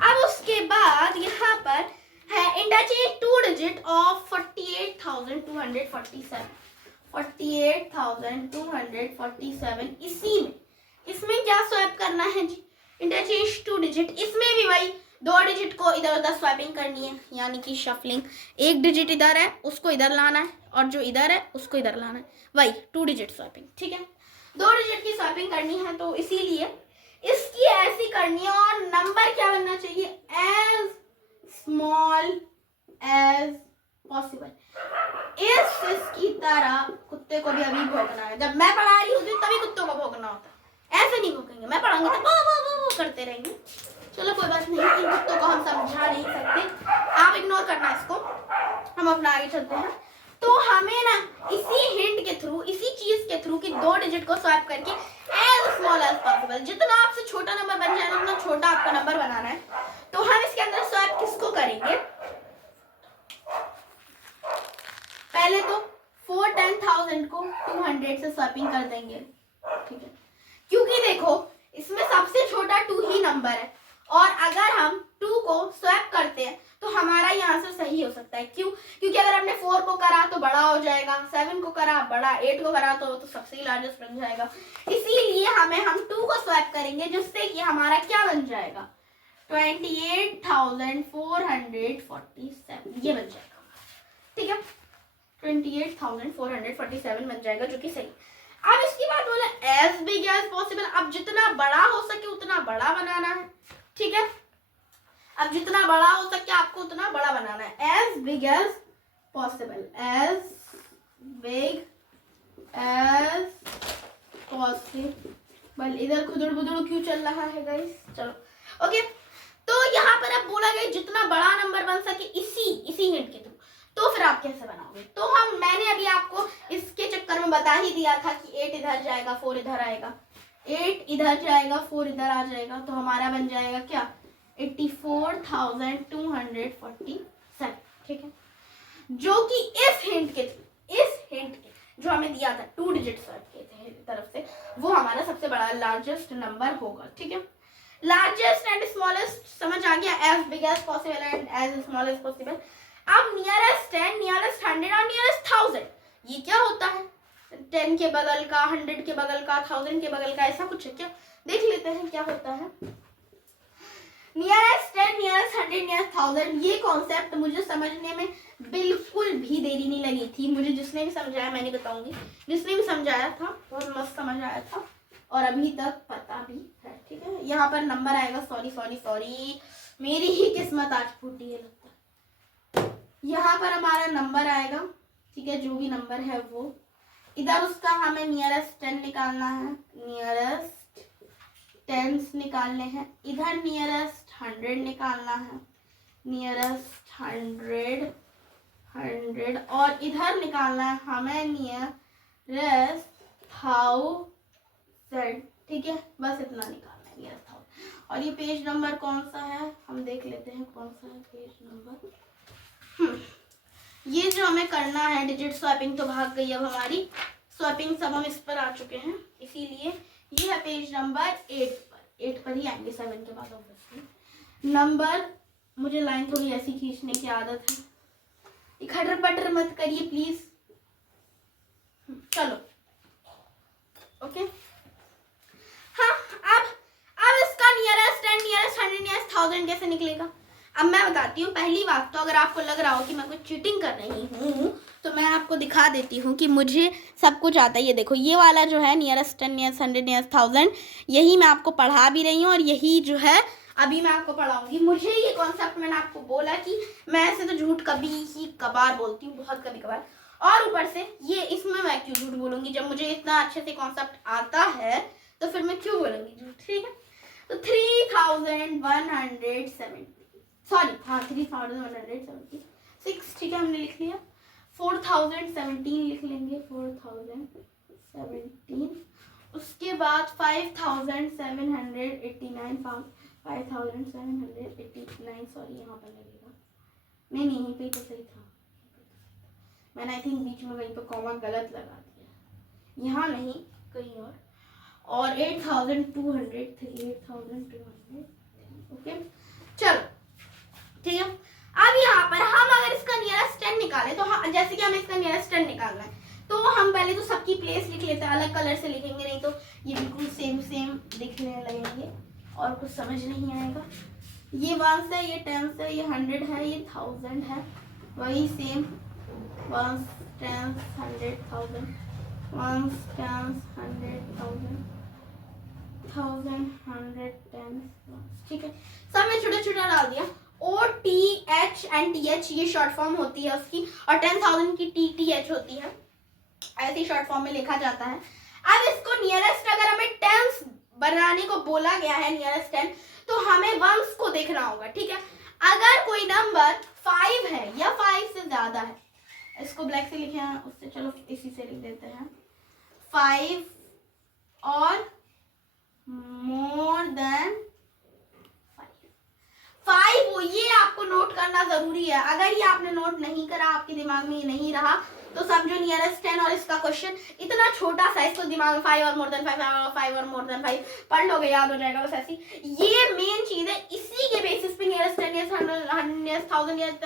अब उसके बाद यहाँ पर है इंटरचेंज 2 डिजिट ऑफ 48,247। 48,247 इसमें क्या स्वैप करना है जी? इंटरचेंज 2 डिजिट, इसमें भी वही 2 डिजिट को इधर उधर स्वैपिंग करनी है, यानी कि शफलिंग। 1 डिजिट इधर है उसको इधर लाना है, और जो इधर है उसको इधर लाना है, वही 2 डिजिट स्वैपिंग, ठीक है। 2 डिजिट की स्वैपिंग करनी है, तो इसीलिए इसकी ऐसी करनी है, और नंबर क्या बनना चाहिए? As small as possible. इसकी तरह कुत्ते को भी अभी भौंकना है। जब मैं पढ़ा रही होती तभी कुत्तों को भौंकना होता है, ऐसे नहीं भौंकेंगे। मैं पढ़ाऊंगी तो वो करते रहेंगे। चलो कोई बात नहीं, इन कुत्तों को हम समझा नहीं सकते, आप इग्नोर करना इसको, हम अपना आगे चलते हैं। तो हमें ना इसी हिंट के थ्रू, इसी चीज के थ्रू कि 2 डिजिट को स्वैप करके एज स्मॉल एज पॉसिबल, जितना आपसे छोटा नंबर बन जाए उतना छोटा आपका नंबर बनाना है। तो हम इसके अंदर स्वैप किसको करेंगे? पहले तो 410,000 को 200 से स्वैपिंग कर देंगे, ठीक है, क्योंकि देखो इसमें सबसे छोटा 2 ही नंबर है, और अगर हम 2 को स्वैप करते हैं तो हमारा ये आंसर सही हो सकता है। क्यों? क्योंकि अगर हमने 4 को करा तो बड़ा हो जाएगा, 7 को करा बड़ा, 8 को करा तो सबसे ही लार्जेस्ट बन जाएगा। इसीलिए हम 2 को स्वैप करेंगे, जिससे कि हमारा क्या बन जाएगा? 28,447 ये बन जाएगा, ठीक है। 28,447 बन जाएगा, जो कि सही। अब इसकी बात बोले एज बिग एज पॉसिबल, अब जितना बड़ा हो सके उतना बड़ा बनाना है, ठीक है। अब जितना बड़ा हो सके आपको उतना बड़ा बनाना है, as big as possible, as big as possible. इधर खुदड़ बुदड़ क्यों चल रहा है गाइस, चलो ओके। तो यहाँ पर अब बोला गया जितना बड़ा नंबर बन सके इसी हिंट के थ्रू, तो फिर आप कैसे बनाओगे। तो मैंने अभी आपको इसके चक्कर में बता ही दिया था कि 8 इधर जाएगा 4 इधर आएगा, 8 इधर जाएगा 4 इधर आ जाएगा, तो हमारा बन जाएगा क्या 84,247, ठीक है। जो कि इस हिंट के जो हमें दिया था 2 डिजिट के तरफ से, वो हमारा सबसे बड़ा लार्जेस्ट नंबर होगा, ठीक है। लार्जेस्ट एंड स्मॉलेस्ट समझ आ गया, as big as possible and as small as possible. अब नियरेस्ट 10, नियरेस्ट 100 और नियरेस्ट 1000, ये क्या होता है, 10 के बगल का, 100 के बगल का, 1000 के बगल का, ऐसा कुछ है क्या, देख लेते हैं क्या होता है। नियरेस्ट 10, नियरेस्ट 100, नियरेस्ट 1000, ये कॉन्सेप्ट मुझे समझने में बिल्कुल भी देरी नहीं लगी थी। मुझे जिसने भी समझाया, मैं नहीं बताऊंगी, जिसने भी समझाया था बहुत मस्त समझ आया था और अभी तक पता भी है, ठीक है। यहाँ पर नंबर आएगा, सॉरी मेरी ही किस्मत आज फूटी है लगता है। यहाँ पर हमारा नंबर आएगा, ठीक है, जो भी नंबर है वो, इधर उसका हमें नियरेस्ट 10 निकालना है, नियरेस्ट 10 निकालने हैं, इधर नियरेस्ट 100 निकालना है, नियरेस्ट 100 और इधर निकालना है हमें नियरेस्ट 1000, ठीक है, बस इतना निकालना है नियरेस्ट 1000। और ये पेज नंबर कौन सा है हम देख लेते हैं, कौन सा है पेज नंबर। ये जो हमें करना है डिजिट स्वैपिंग, तो भाग गई अब हमारी स्वैपिंग, सब हम इस पर आ चुके हैं, इसीलिए ये है पेज नंबर 8 पर ही आएंगे, 7 के बाद ऑब्वियसली नंबर। मुझे लाइन थोड़ी ऐसी खींचने की आदत है, खटर पटर मत करिए प्लीज, चलो ओके। हाँ, अब इसका नियरेस्ट एंड नियरेस्ट 100 नियरेस्ट 1000 कैसे निकलेगा, अब मैं बताती हूँ। पहली बात तो अगर आपको लग रहा हो कि मैं कुछ चीटिंग कर रही हूँ, तो मैं आपको दिखा देती हूँ कि मुझे सब कुछ आता है। ये देखो, ये वाला जो है नियरेस्ट 10, नियरेस्ट 100, नियरेस्ट 1000, यही मैं आपको पढ़ा भी रही हूँ और यही जो है अभी मैं आपको पढ़ाऊंगी। मुझे ये कॉन्सेप्ट, मैंने आपको बोला कि मैं ऐसे तो झूठ कभी ही कभार बोलती हूँ, बहुत कभी कभार, और ऊपर से ये इसमें मैं क्यों झूठ बोलूंगी, जब मुझे इतना अच्छे से कॉन्सेप्ट आता है तो फिर मैं क्यों बोलूंगी झूठ, ठीक है। तो 3170, सॉरी हाँ 3176, ठीक है, हमने लिख लिया। 4017 लिख लेंगे, 4017, उसके बाद 5789, 5789, सॉरी यहाँ पर लगेगा, नहीं यहीं पे तो सही था, मैंने आई थिंक बीच में कहीं पर कॉमा गलत लगा दिया, यहाँ नहीं कहीं और 8200, 8200, ओके चलो ठीक है। अब यहाँ पर हम अगर इसका नियरेस्ट 10 निकालें, तो हाँ, जैसे कि हमें इसका नियरेस्ट 10 निकालना है, तो हम पहले तो सबकी प्लेस लिख लेते हैं, अलग कलर से लिखेंगे, नहीं तो ये बिल्कुल सेम दिखने लगेंगे और कुछ समझ नहीं आएगा। ये 1 है, ये 10 है, ये 100 है, ये 1000 है, वही सेम 1 10 100 1000, 1 10 100 1000, 1000 100 10, ठीक है। सब में छोटा छोटा डाल दिया। OTH एंड TH ये शॉर्ट फॉर्म होती है उसकी, और 10,000 की TTH होती है, ऐसी शॉर्ट फॉर्म में लिखा जाता है। अब इसको नियरेस्ट, अगर हमें टेंस बनाने को बोला गया है नियरेस्ट 10, तो हमें वंस को देखना होगा, ठीक है। अगर कोई नंबर 5 है या 5 से ज्यादा है, इसको ब्लैक से लिखे हैं, उससे चलो इसी से लिख देते हैं, 5 और मोर देन 5 हो, ये आपको नोट करना जरूरी है। अगर ये आपने नोट नहीं करा, आपके दिमाग में ये नहीं रहा, तो समझो नियरेस्ट 10 और इसका क्वेश्चन इतना छोटा सा, इसको दिमाग में 5 और मोर देन 5, 5 और मोर देन 5 पढ़ लोगे, याद हो जाएगा बस ऐसी। ये मेन चीज है, इसी के बेसिस पे नियरेस्ट 10, नियरेस्ट 100, नियरेस्ट 1000, नियरेस्ट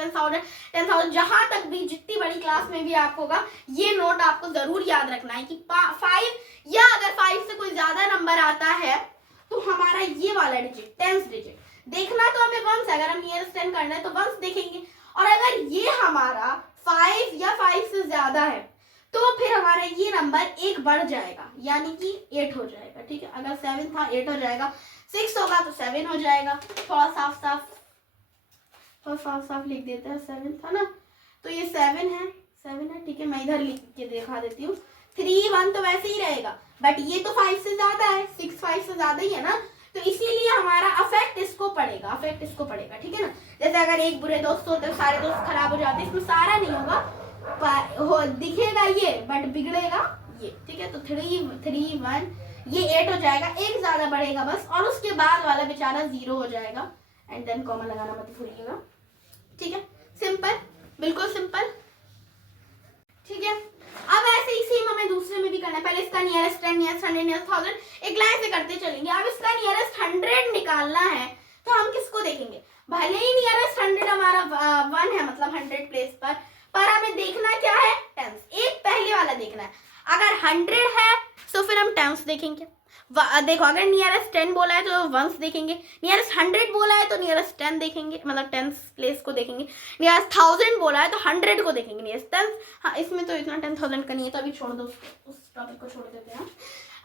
10,000 जहां तक भी जितनी बड़ी क्लास में भी आप होगा, ये नोट आपको जरूर याद रखना है कि 5 या अगर 5 से कोई ज्यादा नंबर आता है, तो हमारा ये वाला डिजिट 10th डिजिट देखना, तो हमें वंस, अगर हम नियरेस्ट 10 करना है तो वंस देखेंगे, और अगर ये हमारा 5 या 5 से ज्यादा है, तो फिर हमारा ये नंबर 1 बढ़ जाएगा, यानी कि 8 हो जाएगा, ठीक है। अगर 7 था 8 हो जाएगा, 6 होगा तो 7 हो जाएगा, थोड़ा साफ और साफ साफ लिख देते हैं 7 था ना, तो ये 7 है, 7 है, ठीक है। मैं इधर लिख के दिखा देती हूँ। 3 1 तो वैसे ही रहेगा, बट ये तो 5 से ज्यादा है, 6 5 से ज्यादा ही है ना, तो इसीलिए हमारा अफेक्ट इसको पड़ेगा, अफेक्ट इसको पड़ेगा, ठीक है ना। जैसे अगर एक बुरे दोस्त होते तो सारे दोस्त खराब हो जाते, इसमें सारा नहीं होगा, दिखेगा ये बट बिगड़ेगा ये, ठीक है। तो 3 3 1 ये 8 हो जाएगा, एक ज्यादा बढ़ेगा बस, और उसके बाद वाला बेचारा 0 हो जाएगा, एंड देन कॉमा लगाना मत भूलिएगा, ठीक है। सिंपल, बिल्कुल सिंपल, ठीक है। अब ऐसे ही सेम हमें दूसरे में भी करना है। पहले इसका नियरेस्ट 10, नियरेस्ट 100, नियरेस्ट 1000 एक लाइन से करते चलेंगे। अब इसका नियरेस्ट 100 निकालना है तो हम किसको देखेंगे? भले ही नियरेस्ट 100 हमारा 1 है, मतलब 100 प्लेस पर हमें देखना क्या है? टेंस। एक पहले वाला देखना है। अगर 100 है तो फिर हम टेंस देखेंगे। देखो, अगर नियरेस्ट 10 बोला है तो वंस देखेंगे, नियरेस्ट 100 बोला है तो नियरेस्ट 10 देखेंगे, मतलब टेंस प्लेस को देखेंगे। नियरेस्ट 1000 बोला है तो 100 को देखेंगे, नियरेस्ट 10। हाँ, इसमें तो इतना 10,000 का नहीं है, तो अभी छोड़ दो उसको, उस टॉपिक को छोड़ देते हैं।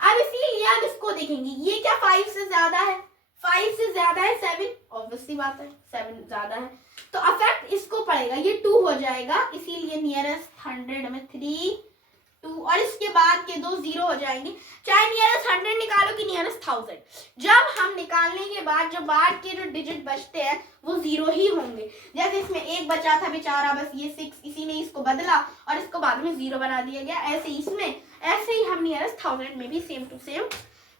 अब इसीलिए अब इसको देखेंगे, ये क्या 5 से ज्यादा है? 5 से ज्यादा है 7, ऑब्वियसली बात है 7 ज्यादा है, तो अफेक्ट इसको पड़ेगा, ये 2 हो जाएगा, इसीलिए नियरेस्ट 100 में 3 2, और इसके बाद के 2 0 हो जाएंगे, चाहे नियरेस्ट 100 निकालो कि नियरेस्ट 1000। जब हम निकालने के बाद जो बाद के जो डिजिट बचते हैं वो 0 ही होंगे। जैसे इसमें 1 बचा था बेचारा, बस ये 6, इसी ने इसको बदला और इसको बाद में 0 बना दिया गया। ऐसे ही इसमें, ऐसे ही हम नियरेस्ट 1000 में भी सेम टू सेम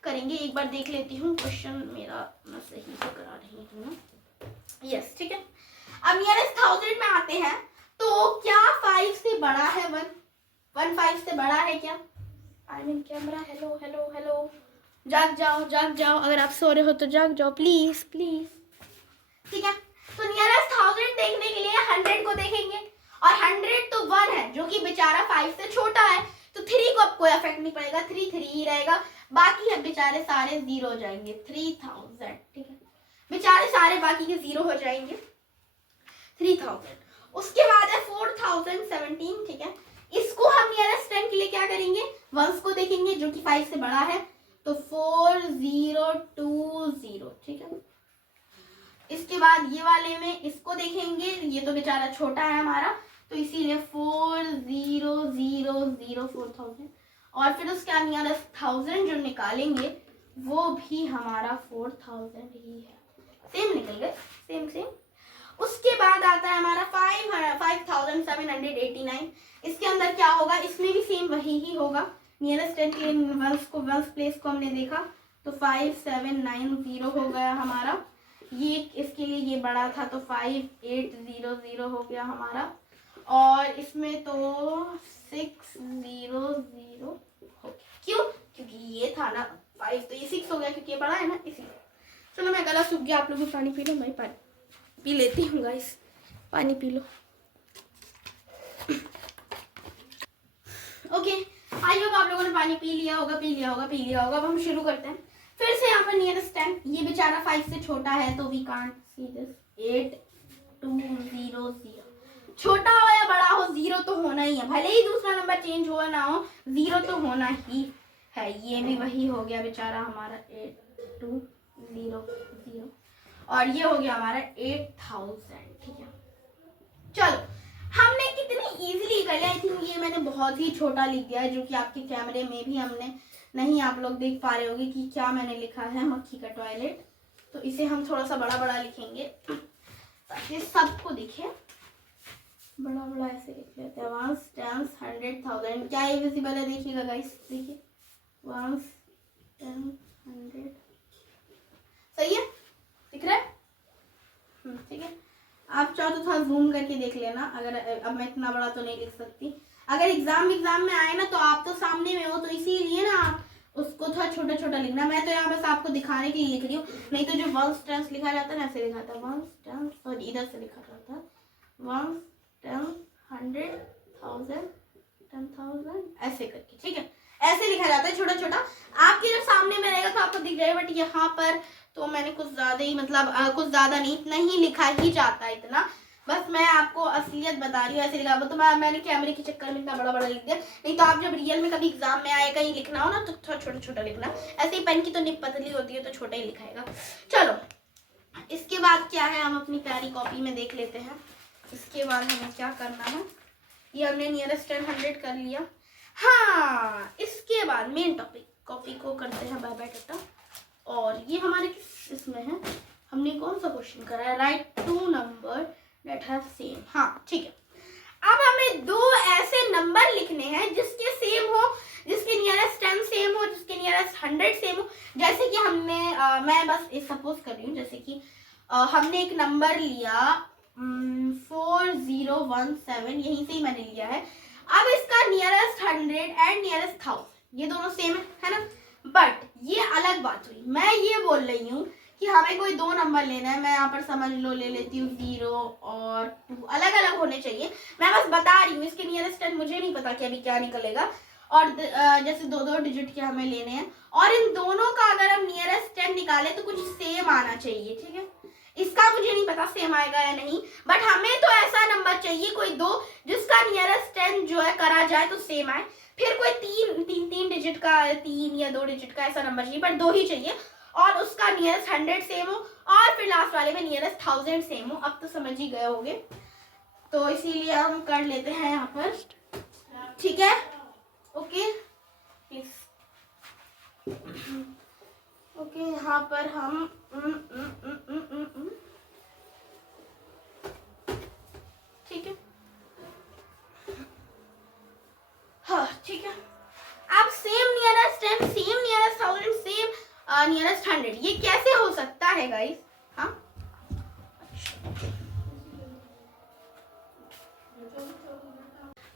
करेंगे। एक बार देख लेती हूँ क्वेश्चन मेरा, मैं सही से करा रही हूँ ना। यस, ठीक है। अब नियरेस्ट 1000 में आते हैं, तो क्या 5 से बड़ा है 1? 1 5 से बड़ा है क्या? I mean camera, hello hello hello, जाग जाओ, जाग जाओ, अगर आप सो रहे हो तो जाग जाओ प्लीज प्लीज, ठीक है। तो नियरेस्ट 1000 देखने के लिए 100 को देखेंगे, और 100 तो 1 है जो कि बेचारा 5 से छोटा है, तो 3 को अब कोई इफेक्ट नहीं पड़ेगा, 3 3 ही रहेगा, बाकी अब बेचारे सारे 0 हो जाएंगे। 3000, ठीक है, बेचारे सारे बाकी के 0 हो जाएंगे। 3000, उसके बाद है 4017, ठीक है। इसको हम नियरेस्ट 10 के लिए क्या करेंगे? वंस को देखेंगे जो कि 5 से बड़ा है, तो 4020, ठीक है। इसके बाद ये वाले में इसको देखेंगे, ये तो बेचारा छोटा है हमारा, तो इसीलिए 4000 4000, और फिर उसके बाद नियरेस्ट 1000 जो निकालेंगे वो भी हमारा 4000 ही है। सेम निकल गए, सेम सेम। उसके बाद आता है हमारा 5789। इसके अंदर क्या होगा? इसमें भी सेम वही ही होगा। नियरेस्ट 10 के वंस प्लेस को हमने देखा, तो 5790 हो गया हमारा। ये इसके लिए ये बड़ा था, तो 5800 हो गया हमारा, और इसमें तो 600 हो गया। क्यों? क्योंकि ये था ना 5, तो ये 6 हो गया क्योंकि ये बड़ा है ना, इसीलिए। चलो, मैं गला सूख गया, आप लोग भी पानी पी लो, मैं पानी पी लेती हूँ गाइस, पानी P low. Okay, I hope आप लोगों ने पानी पी लिया होगा, पी लिया होगा, पी लिया होगा। अब हम शुरू करते हैं फिर से। यहाँ पर नियरेस्ट 10, ये बेचारा 5 से छोटा है, तो वी कांट सी दिस। 8200, छोटा हो या बड़ा हो 0 तो होना ही है, भले ही दूसरा नंबर चेंज हुआ ना हो, 0 तो होना ही है। ये भी वही हो गया बेचारा हमारा 8200, और ये हो गया हमारा 8000, ठीक है। चलो, हमने कितनी इजीली कर लिया। आई थिंक ये मैंने बहुत ही छोटा लिख दिया है, जो कि आपके कैमरे में भी हमने नहीं, आप लोग देख पा रहे होंगे कि क्या मैंने लिखा है, मक्खी का टॉयलेट। तो इसे हम थोड़ा सा बड़ा बड़ा लिखेंगे ताकि सबको दिखे, बड़ा बड़ा ऐसे लिख लेते हैं। 1 10 100,000, क्या ये विजिबल है? देखिएगा गाइस, देखिए 1 10 100, सही है, दिख रहा है? ठीक है। आप चाहो तो थोड़ा जूम करके देख लेना। अगर अब मैं इतना बड़ा तो नहीं लिख सकती, अगर एग्जाम में आए ना तो आप तो सामने में हो, तो इसीलिए ना आप उसको थोड़ा छोटा छोटा लिखना। मैं तो यहाँ बस आपको दिखाने के लिए लिख रही हूँ, नहीं तो जो 1 10 लिखा जाता है ना, ऐसे लिखा था 1 10, सॉरी इधर से लिखा जाता है 1 10 100,000 10,000 ऐसे करके, ठीक है, ऐसे लिखा जाता है छोटा छोटा। आपके जो सामने में रहेगा तो आपको दिख जाएगा, बट यहाँ पर तो मैंने कुछ ज्यादा ही, मतलब कुछ ज्यादा नहीं, इतना ही लिखा ही जाता है, इतना। बस मैं आपको असलियत बता रही हूँ, ऐसे लिखा। तो मैंने कैमरे के चक्कर में इतना बड़ा बड़ा लिख दिया, नहीं तो आप जब रियल में कभी एग्जाम में आए, कहीं लिखना हो ना, तो थोड़ा छोटा छोटा लिखना। ऐसे ही पेन की तो निब पतली होती है, तो छोटा ही लिखाएगा। चलो, इसके बाद क्या है हम अपनी प्यारी कॉपी में देख लेते हैं। इसके बाद हमें क्या करना है, ये हमने नियरेस्ट 100 कर लिया। हाँ, इसके बाद मेन टॉपिक, कॉपी को करते हैं बाय बाय टाटा। और ये हमारे किस इसमें है, हमने कौन सा क्वेश्चन करा है, right 2 number that have same. हाँ ठीक है, अब हमें 2 ऐसे नंबर लिखने हैं जिसके सेम हो, जिसके नियरेस्ट 10 सेम हो, जिसके नियरेस्ट 100 सेम हो। जैसे कि हमने मैं बस सपोज कर रही हूँ, जैसे कि हमने एक नंबर लिया 4017, यहीं से ही मैंने लिया है। अब इसका नियरेस्ट 100 एंड नियरेस्ट 1000 ये दोनों सेम है ना, बट ये अलग बात हुई। मैं ये बोल रही हूँ कि हमें कोई 2 नंबर लेना है, मैं यहाँ पर समझ लो ले लेती हूँ 0 और 2, अलग अलग होने चाहिए। मैं बस बता रही हूँ, इसके नियरेस्ट 10 मुझे नहीं पता कि अभी क्या निकलेगा, और जैसे 2-2 डिजिट के हमें लेने हैं, और इन दोनों का अगर हम नियरेस्ट 10 निकाले तो कुछ सेम आना चाहिए। ठीक है, इसका मुझे नहीं पता सेम आएगा या नहीं, बट हमें तो ऐसा नंबर चाहिए कोई 2 जिसका नियरेस्ट 10 जो है करा जाए तो सेम आए। फिर कोई 3 डिजिट का, 3 या 2 डिजिट का ऐसा नंबर चाहिए, बट 2 ही चाहिए, और उसका नियरेस्ट 100 सेम हो, और फिर लास्ट वाले में नियरेस्ट 1000 सेम हो। अब तो समझ ही गए होंगे, तो इसीलिए हम कर लेते हैं यहाँ पर। ठीक है, ओके प्लीज, ओके यहाँ पर हम ठीक है, हाँ ठीक है। अब same nearest 10, same nearest 1000, same nearest 100, ये कैसे हो सकता है गाइस? हाँ,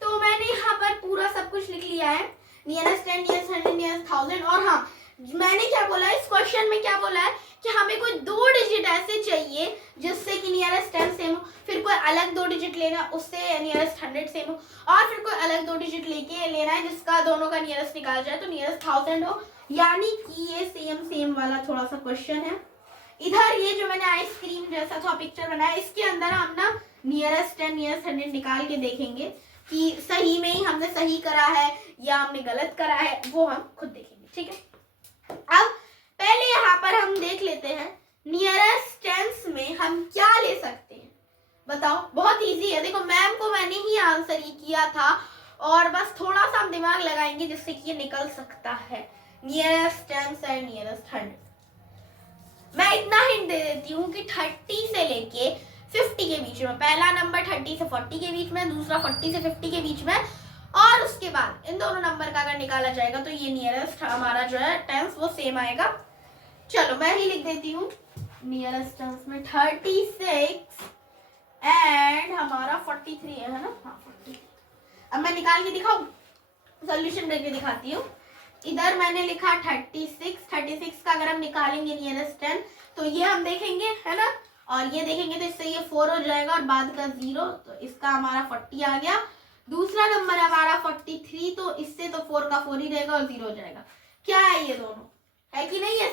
तो मैंने यहाँ पर पूरा सब कुछ लिख लिया है, नियरेस्ट 10, नियरेस्ट 100, नियरेस्ट 1000। और हाँ, मैंने क्या बोला है इस क्वेश्चन में, क्या बोला है कि हमें कोई 2 डिजिट ऐसे चाहिए जिससे कि नियरेस्ट 10 सेम हो, फिर कोई अलग 2 डिजिट लेना उससे नियरेस्ट 100 सेम हो, और फिर कोई अलग 2 डिजिट लेके लेना है जिसका दोनों का नियरेस्ट निकाल जाए तो नियरेस्ट 1000 हो। यानी कि ये सेम वाला थोड़ा सा क्वेश्चन है। इधर ये जो मैंने आइसक्रीम जैसा था पिक्चर बनाया, इसके अंदर हम ना नियरेस्ट 10, नियरेस्ट 100 निकाल के देखेंगे कि सही में ही हमने सही करा है या हमने गलत करा है, वो हम खुद देखेंगे। ठीक है, अब पहले यहाँ पर हम देख लेते हैं नियरेस्ट टेंस में हम क्या ले सकते हैं, बताओ। बहुत इजी है, देखो मैम को मैंने ही आंसर ही किया था, और बस थोड़ा सा हम दिमाग लगाएंगे जिससे कि ये निकल सकता है। Nearest tense and nearest 100। मैं इतना हिंट दे देती हूँ कि 30 से लेके 50 के बीच में, पहला नंबर 30 से 40 के बीच में, दूसरा 40 से 50 के बीच में, और उसके बाद इन दोनों नंबर का अगर निकाला जाएगा तो ये नियरेस्ट हमारा जो है टेंस वो सेम आएगा। चलो मैं ही लिख देती हूँ, नियरेस्ट टेंस में 36 एंड हमारा 43 है ना, हाँ 43। अब मैं निकाल के दिखाऊं, सॉल्यूशन करके दिखाती हूँ। इधर मैंने लिखा 36 का अगर हम निकालेंगे नियरेस्ट 10 तो ये हम देखेंगे है ना, और ये देखेंगे तो इससे ये 4 हो जाएगा और बाद का 0, तो इसका हमारा 40 आ गया। दूसरा नंबर हमारा 43, तो इससे तो 4 का 4 ही रहेगा और 0 हो जाएगा। क्या है ये दोनों, है कि नहीं है?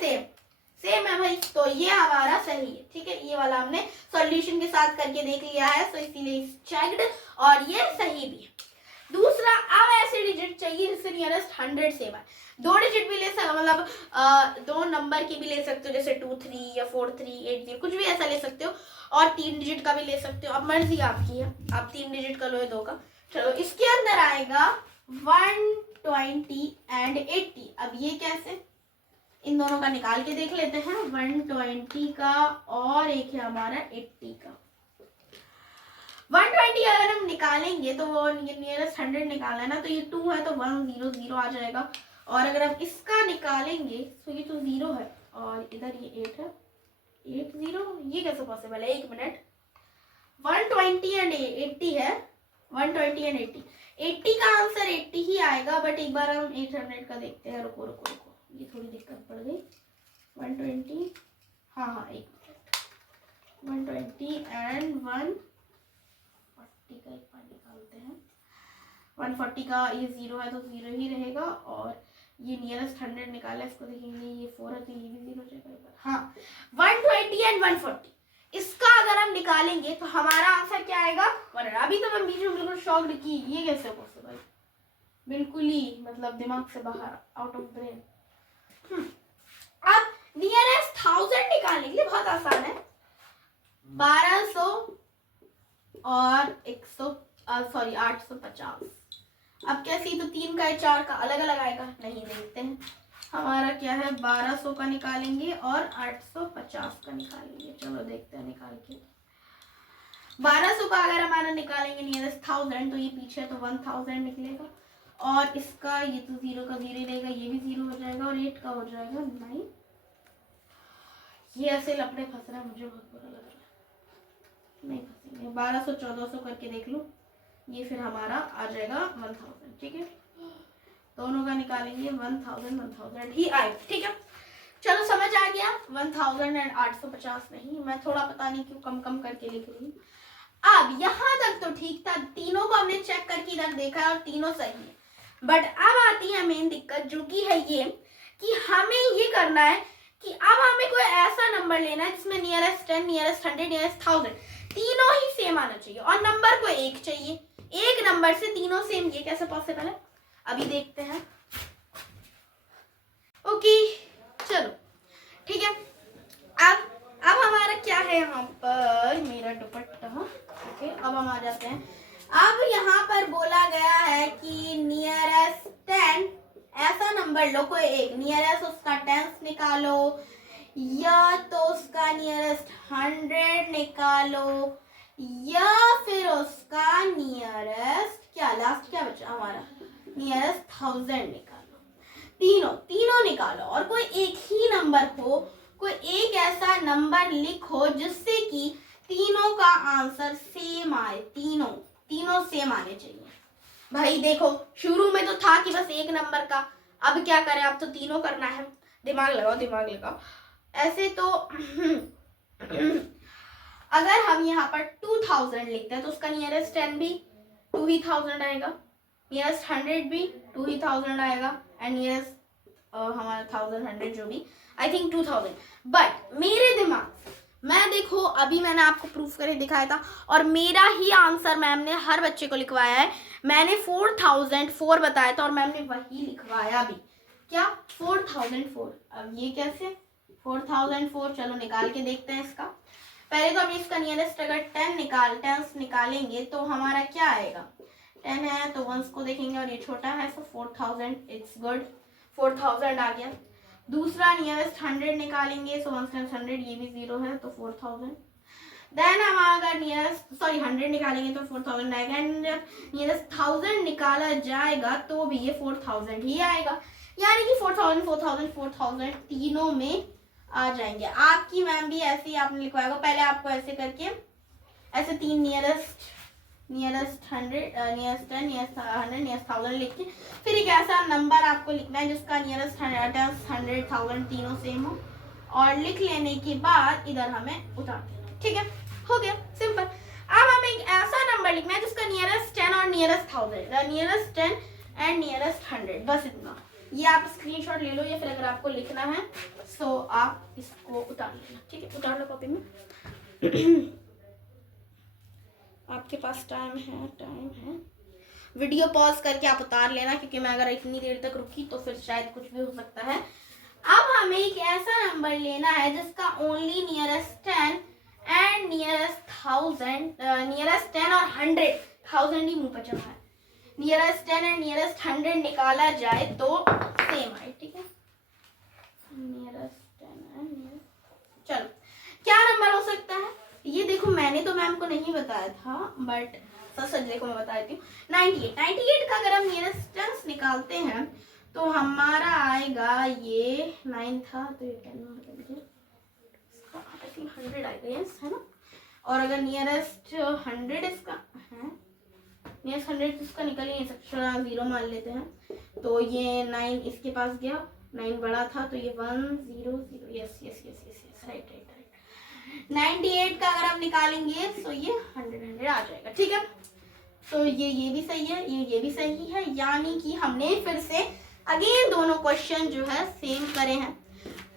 सेम है भाई, तो ये हमारा सही है। ठीक है, ये वाला हमने सॉल्यूशन के साथ करके देख लिया है, तो इसीलिए चेक्ड, और ये सही भी है। दूसरा, अब ऐसे डिजिट चाहिए जिससे नियरेस्ट 100 सेम है। 2 डिजिट भी ले सकते, मतलब 2 नंबर की भी ले सकते हो, जैसे 2 3 या 4 3 8 0, कुछ भी ऐसा ले सकते हो, और 3 डिजिट का भी ले सकते हो, अब मर्जी आपकी है, आप 3 डिजिट का लो या 2 का। चलो इसके अंदर आएगा 120 एंड 80। अब ये कैसे, इन दोनों का निकाल के देख लेते हैं, 120 का और एक है हमारा 80 का। 120 अगर हम निकालेंगे तो वो नियरेस्ट 100 निकाला है ना, तो ये 2 है तो 100 आ जाएगा, और अगर हम इसका निकालेंगे तो ये तो 0 है, और इधर ये 8 है, 80, ये कैसे पॉसिबल है? एक मिनट, 120 एंड 80 है, 120 एंड 80, 80 का आंसर 80 ही आएगा, बट एक बार हम 800 का देखते हैं। रुको, ये थोड़ी दिक्कत पड़ गई। 120, हाँ एक मिनट, 120 एंड 140 का एक बार निकालते हैं। 140 का ये 0 है तो 0 ही रहेगा, और ये नियरेस्ट 100 निकाला, इसको देखेंगे ये 4 है तो ये भी 0 हो जाएगा एक बार। हाँ, 120 एंड 140, इसका अगर हम निकालेंगे तो हमारा आंसर क्या आएगा? 100। अभी तो मैं बीच में बिल्कुल शॉक्ड की, ये कैसे पॉसिबल, बिल्कुल ही मतलब दिमाग से बाहर, आउट ऑफ ब्रेन। अब नियरेस्ट 1000 निकालने के लिए बहुत आसान है, 1200 और 850। अब कैसी, तो 3 का 4 का अलग अलग आएगा, नहीं देखते हैं। हमारा क्या है, 1200 का निकालेंगे और 850 का निकालेंगे। चलो देखते हैं निकाल के। 1200 का अगर हमारा निकालेंगे नियरेस्ट 1000, तो ये पीछे तो 1000 निकलेगा, और इसका ये तो 0 का 0 रहेगा, ये भी 0 हो जाएगा, और 8 का हो जाएगा 9। ये ऐसे लपड़े फंस रहा है, मुझे बहुत बुरा लग रहा है। नहीं फंसेंगे। 1200 1400 करके देख लो, ये फिर हमारा आ जाएगा 1000। ठीक है, दोनों का निकालेंगे 1000 ही आएगा। ठीक है, चलो समझ आ गया। 1000 एंड 850 नहीं, मैं थोड़ा पता नहीं क्यों कम कम करके लिख रही हूँ। अब यहाँ तक तो ठीक था, तीनों को हमने चेक करके इधर देखा है और तीनों सही है। बट अब आती है मेन दिक्कत, जो कि है ये कि हमें ये करना है कि अब हमें कोई ऐसा नंबर लेना है जिसमें नियरेस्ट 10, नियरेस्ट 100, नियरेस्ट 1000 तीनों ही सेम आना चाहिए, और नंबर को एक चाहिए। एक नंबर से तीनों सेम, ये कैसे पॉसिबल है, अभी देखते हैं। ओके चलो ठीक है। अब हमारा क्या है यहाँ पर, मेरा दुपट्टा। ओके, अब हम आ जाते हैं। अब यहाँ पर बोला गया है कि नियरेस्ट 10 ऐसा नंबर लो, कोई एक नियरेस्ट उसका 10 निकालो, या तो उसका नियरेस्ट 100 निकालो, या फिर उसका नियरेस्ट क्या लास्ट क्या बचा हमारा, नियरेस्ट 1000 निकालो। तीनों निकालो, और कोई एक ही नंबर हो, कोई एक ऐसा नंबर लिखो जिससे कि तीनों का आंसर सेम आए। तीनों सेम आने चाहिए। भाई देखो, शुरू में तो था कि बस एक नंबर का, अब क्या करें, अब तो तीनों करना है। दिमाग लगाओ। ऐसे तो अगर हम यहाँ पर 2000 लिखते हैं तो उसका नियरेस्ट 10 भी 2000 आएगा, नियरेस्ट 100 भी 2000 आएगा, एंड नियरेस्ट हमारा 1100 जो भी, आई थिंक 2000। बट मेरे दिमाग, मैं देखो अभी मैंने आपको प्रूफ करके दिखाया था, और मेरा ही आंसर मैम ने हर बच्चे को लिखवाया है। मैंने 4004 बताया था और मैम ने वही लिखवाया भी। क्या 4004? अब ये कैसे 4004, चलो निकाल के देखते हैं इसका। पहले तो हम इसका नियरेस्ट अगर 10 निकालेंगे तो हमारा क्या आएगा, 10 है तो 1 को देखेंगे, और ये छोटा है तो 4000, इट्स गुड, 4000 आ गया। दूसरा नियरेस्ट 100 निकालेंगे, सो 1 टाइम्स 100, ये भी 0 है तो 4000। देन हम अगर 100 निकालेंगे तो 4000 आएगा, एंड नियरेस्ट 1000 निकाला जाएगा तो भी ये 4000 ही आएगा, यानी कि 4000 तीनों में आ जाएंगे। आपकी मैम भी ऐसे ही आपने लिखवाएगा, पहले आपको ऐसे करके ऐसे 3 नियरेस्ट 100, नियरेस्ट 10, नियरेस्ट 100, नियरेस्ट 1000 लिख के फिर एक ऐसा नंबर आपको लिखना है जिसका नियरेस्ट 100, 1000 तीनों सेम हो, और लिख लेने के बाद इधर हमें उतार देना। ठीक है, हो गया सिंपल। अब हमें एक ऐसा नंबर लिखना है जिसका नियरेस्ट 10 और नियरेस्ट 1000, नियरेस्ट 10 एंड नियरेस्ट 100, बस इतना। ये आप स्क्रीनशॉट ले लो, या फिर अगर आपको लिखना है तो आप इसको उतार लेना। ठीक है, उतार लो कॉपी में। आपके पास टाइम है, वीडियो पॉज करके आप उतार लेना, क्योंकि मैं अगर इतनी देर तक रुकी तो फिर शायद कुछ भी हो सकता है। अब हमें एक ऐसा नंबर लेना है जिसका only nearest 10 and nearest 1000, nearest 10 और 100 ही मुंह पर चढ़ा है, नियरेस्ट 10 एंड नियरेस्ट 100 निकाला जाए तो सेम आए। ठीक है, नियरेस्ट 10 एंड नियरेस्ट, चलो क्या नंबर हो सकता है ये देखो। मैंने तो मैम को नहीं बताया था, बट सच देखो मैं बता देती हूँ। 98 का अगर हम नियरेस्ट 10 निकालते हैं तो हमारा आएगा, ये 9 था तो ये 10 100 आएगा, यस है ना। और अगर नियरेस्ट 100 इसका है, नियरेस्ट 100 इसका निकल ही नहीं सकता, 0 मान लेते हैं, तो ये 9 इसके पास गया, 9 बड़ा था तो ये 1 0 0, यस राइट। 98 का अगर आप निकालेंगे तो ये 100 आ जाएगा। ठीक है, तो ये भी सही है, ये भी सही है, यानी कि हमने फिर से अगेन दोनों क्वेश्चन जो है सेम करे हैं।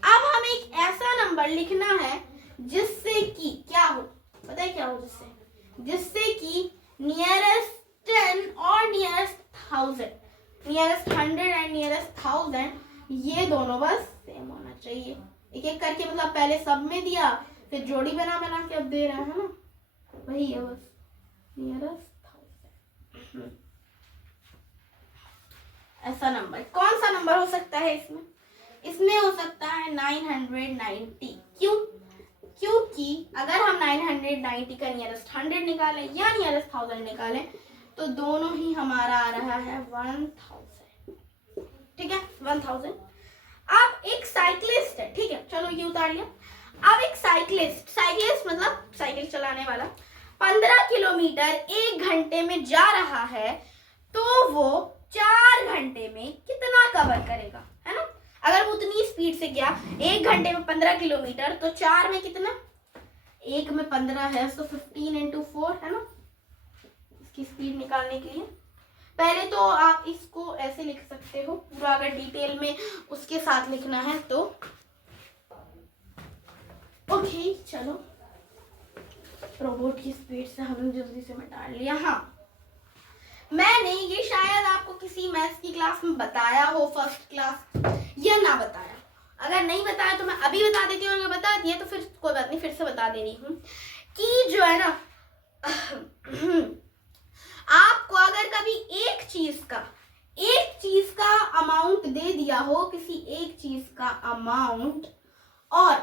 अब हमें एक ऐसा नंबर लिखना है जिससे कि क्या हो, पता है क्या हो, जिससे कि नियरेस्ट 10 और नियरेस्ट 1000, नियरेस्ट 100 एंड नियरेस्ट 1000 ये दोनों बस सेम होना चाहिए। एक एक करके, मतलब पहले सब में दिया, फिर जोड़ी बना बना के अब दे रहा है ना, वही है बस, नियरेस्ट 1000। ऐसा नंबर, कौन सा नंबर हो सकता है इसमें? इसमें हो सकता है 990। क्यों? क्योंकि अगर हम 990 का नियरेस्ट 100 निकालें या नियरेस्ट 1000 निकालें तो दोनों ही हमारा आ रहा है 1000। ठीक है, 1000। अब एक साइक्लिस्ट है, ठीक है, चलो ये उतार लिया। अब एक साइक्लिस्ट मतलब साइकिल चलाने वाला 15 किलोमीटर 1 घंटे में जा रहा है, तो वो 4 घंटे में कितना कवर करेगा, है ना? अगर वो उतनी स्पीड से गया 1 घंटे में 15 किलोमीटर, तो 4 में कितना? 1 में 15 है, तो 15 × 4 है ना, इसकी स्पीड निकालने के लिए। पहले तो आप इसको ऐसे लिख सकते हो, पूरा अगर डिटेल में उसके साथ लिखना है तो। ओके चलो, रोबोट की स्पीड से हमने जल्दी से मिटा लिया। हाँ, मैंने ये शायद आपको किसी मैथ्स की क्लास में बताया हो, फर्स्ट क्लास, या ना बताया। अगर नहीं बताया तो मैं अभी बता देती हूँ, अगर बता दिया तो फिर कोई बात नहीं, फिर से बता दे रही हूँ कि जो है ना आपको अगर कभी एक चीज का अमाउंट दे दिया हो, किसी एक चीज का अमाउंट, और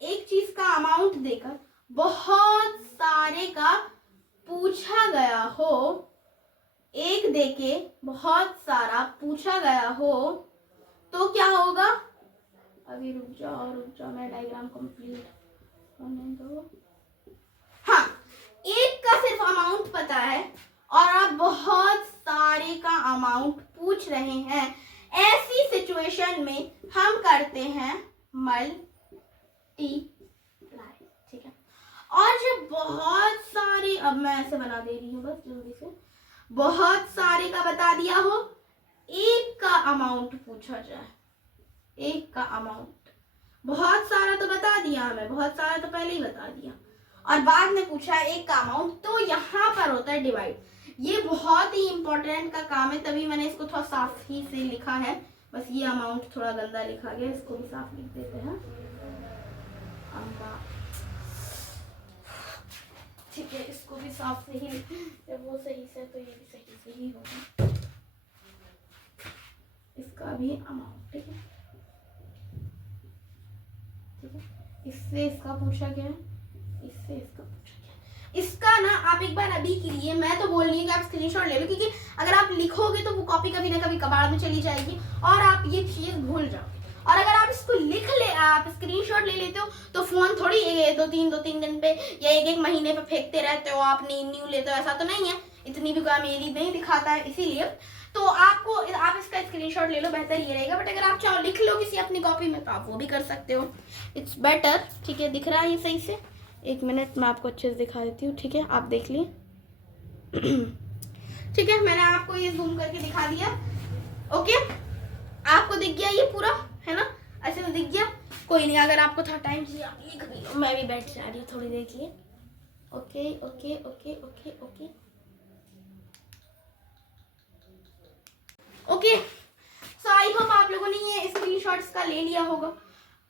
एक चीज का अमाउंट देकर बहुत सारे का पूछा गया हो, एक देके बहुत सारा पूछा गया हो, तो क्या होगा? अभी रुक जाओ, मैं डायग्राम कंप्लीट होने दो। हाँ, एक का सिर्फ अमाउंट पता है और आप बहुत सारे का अमाउंट पूछ रहे हैं, ऐसी सिचुएशन में हम करते हैं मल्टीप्लाई। ठीक है, और जब बहुत सारे, अब मैं ऐसे बना दे रही हूँ बस जल्दी से, बहुत सारे का बता दिया हो, एक का अमाउंट पूछा जाए, एक का अमाउंट, बहुत सारा तो बता दिया हमें, बहुत सारा तो पहले ही बता दिया, और बाद में पूछा है एक का अमाउंट, तो यहाँ पर होता है डिवाइड। ये बहुत ही इंपॉर्टेंट का काम है, तभी मैंने इसको थोड़ा साफ ही से लिखा है। बस ये अमाउंट थोड़ा गंदा लिखा गया, इसको भी साफ लिख देते हैं। ठीक है, इसको भी साफ से ही, जब वो सही से तो ये भी सही से ही होगा, इसका भी अमाउंट। ठीक है, ठीक है, इससे इसका पूछा गया, इससे इसका पूछा गया। इसका ना आप एक बार अभी के लिए, मैं तो बोल रही हूँ कि आप स्क्रीनशॉट ले लो, क्योंकि अगर आप लिखोगे तो वो कॉपी कभी ना कभी कबाड़ में चली जाएगी और आप ये चीज भूल जाओगे। और अगर आप इसको लिख ले, आप स्क्रीनशॉट ले लेते हो, तो फोन थोड़ी दो तीन दिन पे या एक महीने पे फेंकते रहते हो, आप न्यू लेते हो, ऐसा तो नहीं है, इतनी भी मेरी नहीं दिखाता है, इसीलिए तो आपको, आप इसका स्क्रीनशॉट ले लो, बेहतर ये रहेगा। बट अगर आप चाहो लिख लो किसी अपनी कॉपी में तो आप वो भी कर सकते हो, इट्स बेटर। ठीक है, दिख रहा है सही से? एक मिनट मैं आपको अच्छे से दिखा देती हूँ। ठीक है, आप देख लिए? ठीक है, मैंने आपको ये जूम करके दिखा दिया। ओके, आपको दिख गया ये पूरा, है ना? अच्छे से दिख गया? कोई नहीं, अगर आपको थोड़ा टाइम चाहिए आप लिख भी लो, मैं भी बैठ जा रही हूँ थोड़ी देर के लिए। Okay okay okay okay okay okay, so I hope आप लोगों ने ये स्क्रीनशॉट्स का ले लिया होगा।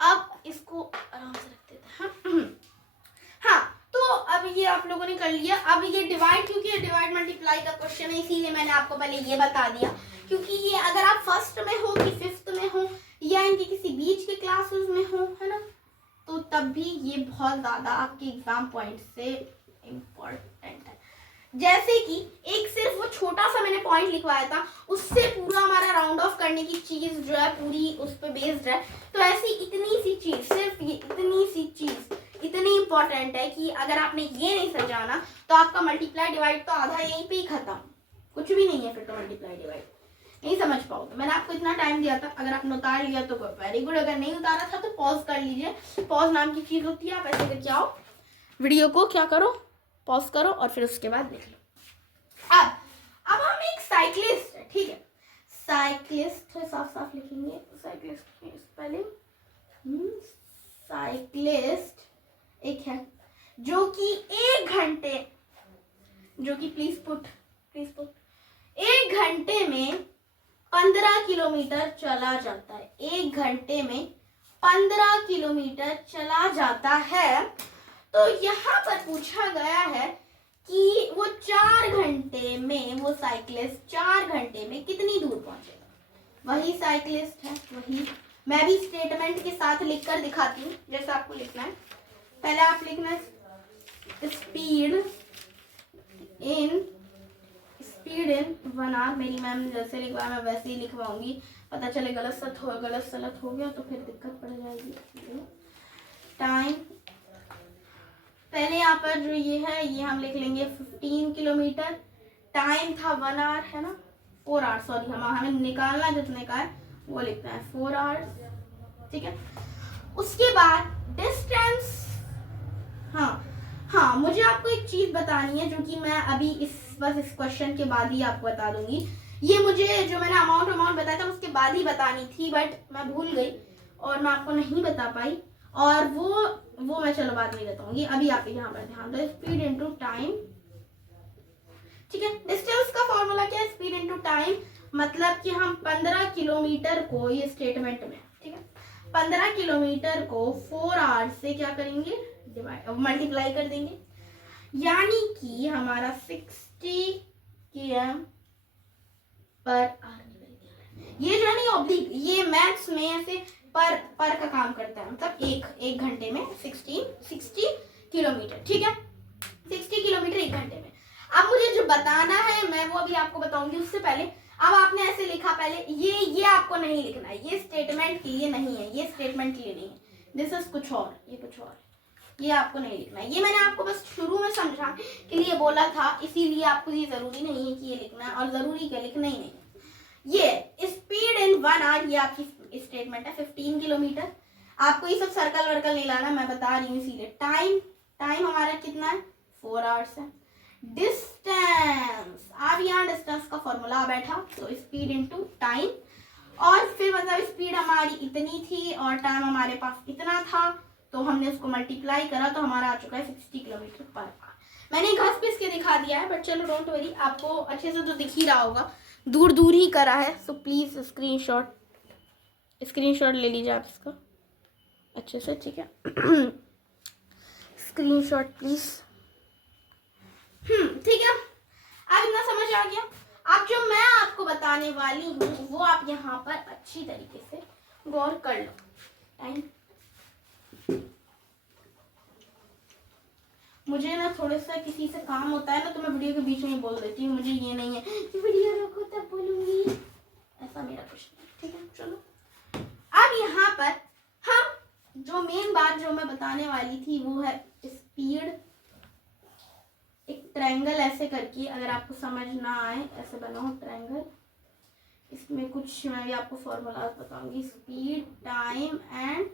अब इसको आराम से रख देते हैं। हाँ, तो अब ये आप लोगों ने कर लिया। अब ये डिवाइड, क्योंकि ये डिवाइड मल्टीप्लाई का क्वेश्चन है, इसीलिए मैंने आपको पहले ये बता दिया, क्योंकि ये अगर आप फर्स्ट में हो कि फिफ्थ में हो या इनके किसी बीच के क्लासेस में हो, है ना, तो तब भी ये बहुत ज्यादा आपके एग्जाम पॉइंट से इम्पोर्टेंट है। जैसे कि एक सिर्फ वो छोटा सा मैंने पॉइंट लिखवाया था, उससे पूरा हमारा राउंड ऑफ करने की चीज जो है पूरी उस पर बेस्ड है। तो ऐसी इतनी सी चीज, सिर्फ ये इतनी सी चीज इतनी इंपॉर्टेंट है कि अगर आपने ये नहीं समझाना तो आपका मल्टीप्लाई डिवाइड तो आधा यहीं पे ही खत्म, कुछ भी नहीं है फिर तो मल्टीप्लाई डिवाइड नहीं समझ पाओगे। मैंने आपको इतना टाइम दिया था, अगर आपने उतार लिया तो वेरी गुड, अगर नहीं उतारा था तो पॉज कर लीजिए। पॉज नाम की चीज होती है, आप ऐसे करके आओ, वीडियो को क्या करो, पॉज करो और फिर उसके बाद देख लो। अब हम एक साइक्लिस्ट है, ठीक है, साइक्लिस्ट है, साफ साफ लिखेंगे साइक्लिस्ट पहले। साइक्लिस्ट एक है जो कि 1 घंटे, जो कि प्लीज पुट 1 घंटे में 15 किलोमीटर चला जाता है। 1 घंटे में 15 किलोमीटर चला जाता है। तो यहाँ पर पूछा गया है कि वो 4 घंटे में, वो साइक्लिस्ट 4 घंटे में कितनी दूर पहुंचेगा। वही साइक्लिस्ट है, वही। मैं भी स्टेटमेंट के साथ लिखकर दिखाती हूँ जैसा आपको लिखना है। पहले आप लिखना स्पीड इन 1 आवर। मेरी मैम ने जैसे लिखवाया मैं वैसे ही लिखवाऊंगी, पता चले गलत सलत हो गया तो फिर दिक्कत पड़ जाएगी। टाइम पहले यहाँ पर जो ये है ये हम लिख लेंगे 15 किलोमीटर। टाइम था 1 आवर है ना, 4 आवर्स, सॉरी हमें निकालना जितने का है वो लिखना है 4 आवर्स, ठीक है। उसके बाद डिस्टेंस, हाँ मुझे आपको एक चीज बतानी है जो कि मैं अभी इस क्वेश्चन के बाद ही आपको बता दूंगी। ये मुझे जो मैंने अमाउंट बताया था उसके बाद ही बतानी थी, बट मैं भूल गई और मैं आपको नहीं बता पाई, और वो मैं चलो बाद में बताऊंगी। अभी आप यहाँ पर ध्यान दो, स्पीड इनटू टाइम, ठीक है। डिस्टेंस का फॉर्मूला क्या है, स्पीड इनटू टाइम, मतलब कि हम 15 किलोमीटर को, ये स्टेटमेंट में, ठीक है, 15 किलोमीटर को 4 आवर्स से क्या करेंगे, मल्टीप्लाई कर देंगे, यानी कि हमारा 60 km पर आवर। ये जो है ना ऑब्लिक, ये मैथ्स में ऐसे पर का काम करता है, मतलब एक घंटे में 60 किलोमीटर, ठीक है, 60 किलोमीटर 1 घंटे में। अब मुझे जो बताना है मैं वो अभी आपको बताऊंगी, उससे पहले अब आपने ऐसे लिखा, पहले ये आपको नहीं लिखना है, ये स्टेटमेंट के लिए नहीं है, ये स्टेटमेंट के लिए नहीं है, दिस इज कुछ और, ये कुछ और, ये आपको नहीं लिखना है। ये मैंने आपको बस शुरू में समझा के लिए बोला था, इसीलिए आपको ये जरूरी नहीं है कि ये लिखना है, और जरूरी क्या लिखना ही नहीं है। ये स्पीड इन 1 आवर, ये आपकी स्टेटमेंट है 15 किलोमीटर। आपको ये सब सर्कल वर्कल नहीं लाना, मैं बता रही हूँ इसीलिए। टाइम हमारा कितना है, 4 आवर्स है। डिस्टेंस, अब यहाँ डिस्टेंस का फॉर्मूला बैठा, तो स्पीड इनटू टाइम, और फिर मतलब स्पीड हमारी इतनी थी और टाइम हमारे पास इतना था, तो हमने उसको मल्टीप्लाई करा तो हमारा आ चुका है 60 किलोमीटर पर आवर। मैंने घस पिस के दिखा दिया है, बट चलो डोंट वरी, आपको अच्छे से तो दिख ही रहा होगा, दूर ही करा है, सो प्लीज स्क्रीनशॉट ले लीजिए आप इसका अच्छे से, ठीक है। स्क्रीनशॉट प्लीज, ठीक है। अब इतना समझ आ गया। अब जो मैं आपको बताने वाली हूँ वो आप यहाँ पर अच्छी तरीके से गौर कर लो। टाइम, मुझे ना थोड़ा सा किसी से काम होता है ना, तो मैं वीडियो के बीच में बोल देती हूँ, मुझे ये नहीं है कि वीडियो रोको तब बोलूंगी, ऐसा मेरा कुछ नहीं, ठीक है। चलो अब यहाँ पर हम जो मेन बात जो मैं बताने वाली थी वो है स्पीड। एक ट्रायंगल ऐसे करके, अगर आपको समझ ना आए ऐसे बनाओ ट्रायंगल, इसमें कुछ मैं भी आपको फॉर्मूला बताऊंगी, स्पीड, टाइम एंड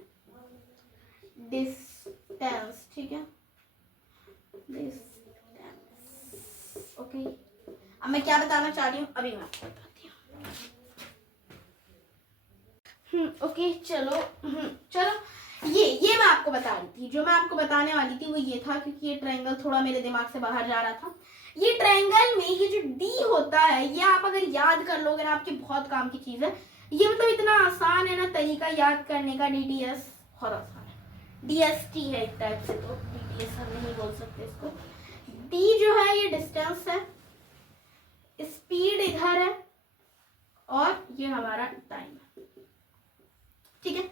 डिस्टेंस, ठीक है, डिस्टेंस, ओके। अब मैं क्या बताना चाह रही हूँ अभी मैं आपको बताती हूँ। ओके चलो, ये मैं आपको बता रही थी, जो मैं आपको बताने वाली थी वो ये था, क्योंकि ये ट्रायंगल थोड़ा मेरे दिमाग से बाहर जा रहा था। ये ट्रायंगल में ये जो डी होता है, ये आप अगर याद कर लोगे ना, आपके बहुत काम की चीज है ये, मतलब इतना आसान है ना तरीका याद करने का, डीटीएस बहुत आसान है, डीएसटी है एक टाइप से, तो डीटीएस हम नहीं बोल सकते इसको। डी जो है ये डिस्टेंस है, स्पीड इधर है, और ये हमारा टाइम है, ठीक है।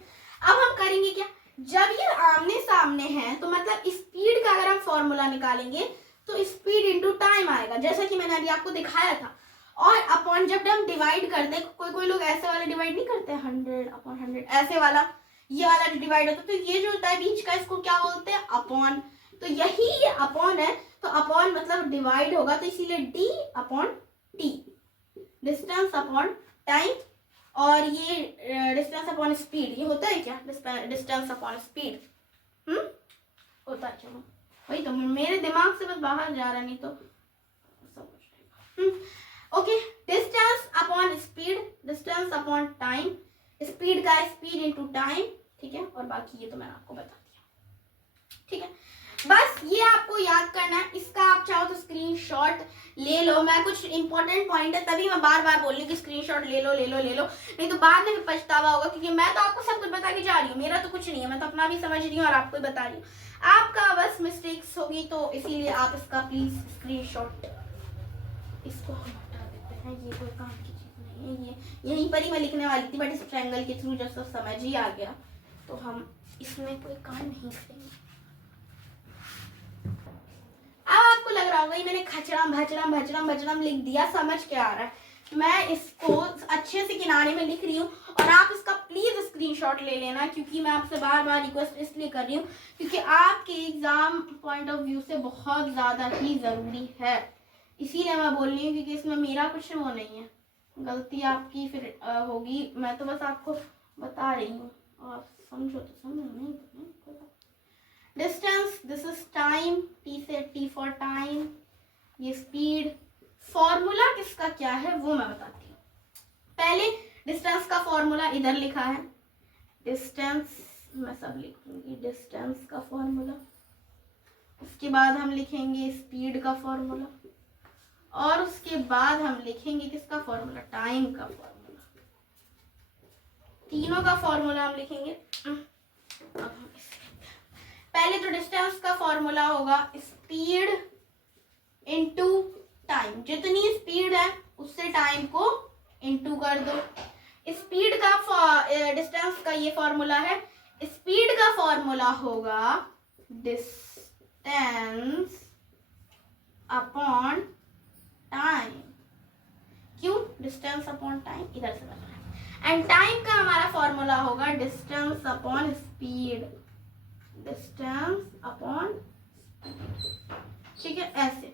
अब हम करेंगे क्या, जब ये आमने सामने हैं तो मतलब स्पीड का अगर हम फॉर्मूला निकालेंगे तो स्पीड इनटू टाइम आएगा, जैसा कि मैंने अभी आपको दिखाया था। और अपॉन जब हम डिवाइड करते हैं, कोई लोग ऐसे वाला डिवाइड नहीं करते, 100/100 ऐसे वाला, ये वाला जो डिवाइड होता है, तो ये जो होता है बीच का, इसको क्या बोलते हैं, अपॉन। तो यही ये अपॉन है, तो अपॉन मतलब डिवाइड होगा, तो इसीलिए D upon T, distance upon time, और ये डिस्टेंस अपॉन स्पीड, ये होता है क्या, डिस्टेंस अपॉन स्पीड, होता है। चलो वही तो, मेरे दिमाग से बस बाहर जा रहा, नहीं तो सब हो जाएगा। Okay, distance upon speed, distance upon time, speed का स्पीड इनटू टाइम, ठीक है, और बाकी ये तो मैंने आपको बता दिया, ठीक है। बस ये आपको याद करना है। इसका आप चाहो तो स्क्रीनशॉट ले लो। मैं कुछ इंपॉर्टेंट पॉइंट है तभी मैं बार बार बोल रही हूँ कि स्क्रीनशॉट ले लो ले लो ले लो, नहीं तो बाद में पछतावा होगा, क्योंकि मैं तो आपको सब कुछ बता के जा रही हूँ, मेरा तो कुछ नहीं है, मैं तो अपना भी समझ रही हूँ और आपको बता रही हूँ। आपका बस मिस्टेक्स होगी तो इसीलिए आप इसका प्लीज स्क्रीनशॉट, इसको हम हटा देते हैं, ये कोई काम की चीज नहीं है। ये यहीं पर ही मैं लिखने वाली थी, बट इस ट्रायंगल के थ्रू जब सब समझ ही आ गया तो हम इसमें कोई काम नहीं करेंगे। अब आपको लग रहा होगा ये मैंने खचड़म भचड़म भचड़म भचड़म लिख दिया, समझ के आ रहा है। मैं इसको अच्छे से किनारे में लिख रही हूँ और आप इसका प्लीज स्क्रीनशॉट ले लेना, क्योंकि मैं आपसे बार बार रिक्वेस्ट इसलिए कर रही हूँ क्योंकि आपके एग्जाम पॉइंट ऑफ व्यू से बहुत ज्यादा ही जरूरी है, इसीलिए मैं बोल रही हूँ, क्योंकि इसमें मेरा कुछ वो नहीं है, गलती आपकी फिर होगी, मैं तो बस आपको बता रही हूँ, और समझो तो समझो, नहीं तो नहीं, कोई बात। Distance, this is time, T से टी फॉर टाइम, ये स्पीड। फॉर्मूला किसका क्या है वो मैं बताती हूँ। पहले डिस्टेंस का फॉर्मूला इधर लिखा है, डिस्टेंस मैं सब लिखूंगी, डिस्टेंस का फॉर्मूला। उसके बाद हम लिखेंगे स्पीड का फॉर्मूला, और उसके बाद हम लिखेंगे किसका फॉर्मूला, टाइम का फॉर्मूला। तीनों का फॉर्मूला हम लिखेंगे। पहले तो डिस्टेंस का फॉर्मूला होगा स्पीड इनटू टाइम, जितनी स्पीड है उससे टाइम को इनटू कर दो। स्पीड का डिस्टेंस का ये फॉर्मूला है, स्पीड का फॉर्मूला होगा डिस्टेंस अपॉन टाइम। क्यों डिस्टेंस अपॉन टाइम, इधर से बन रहा है। एंड टाइम का हमारा फॉर्मूला होगा distance upon speed, distance upon, ठीक है, ऐसे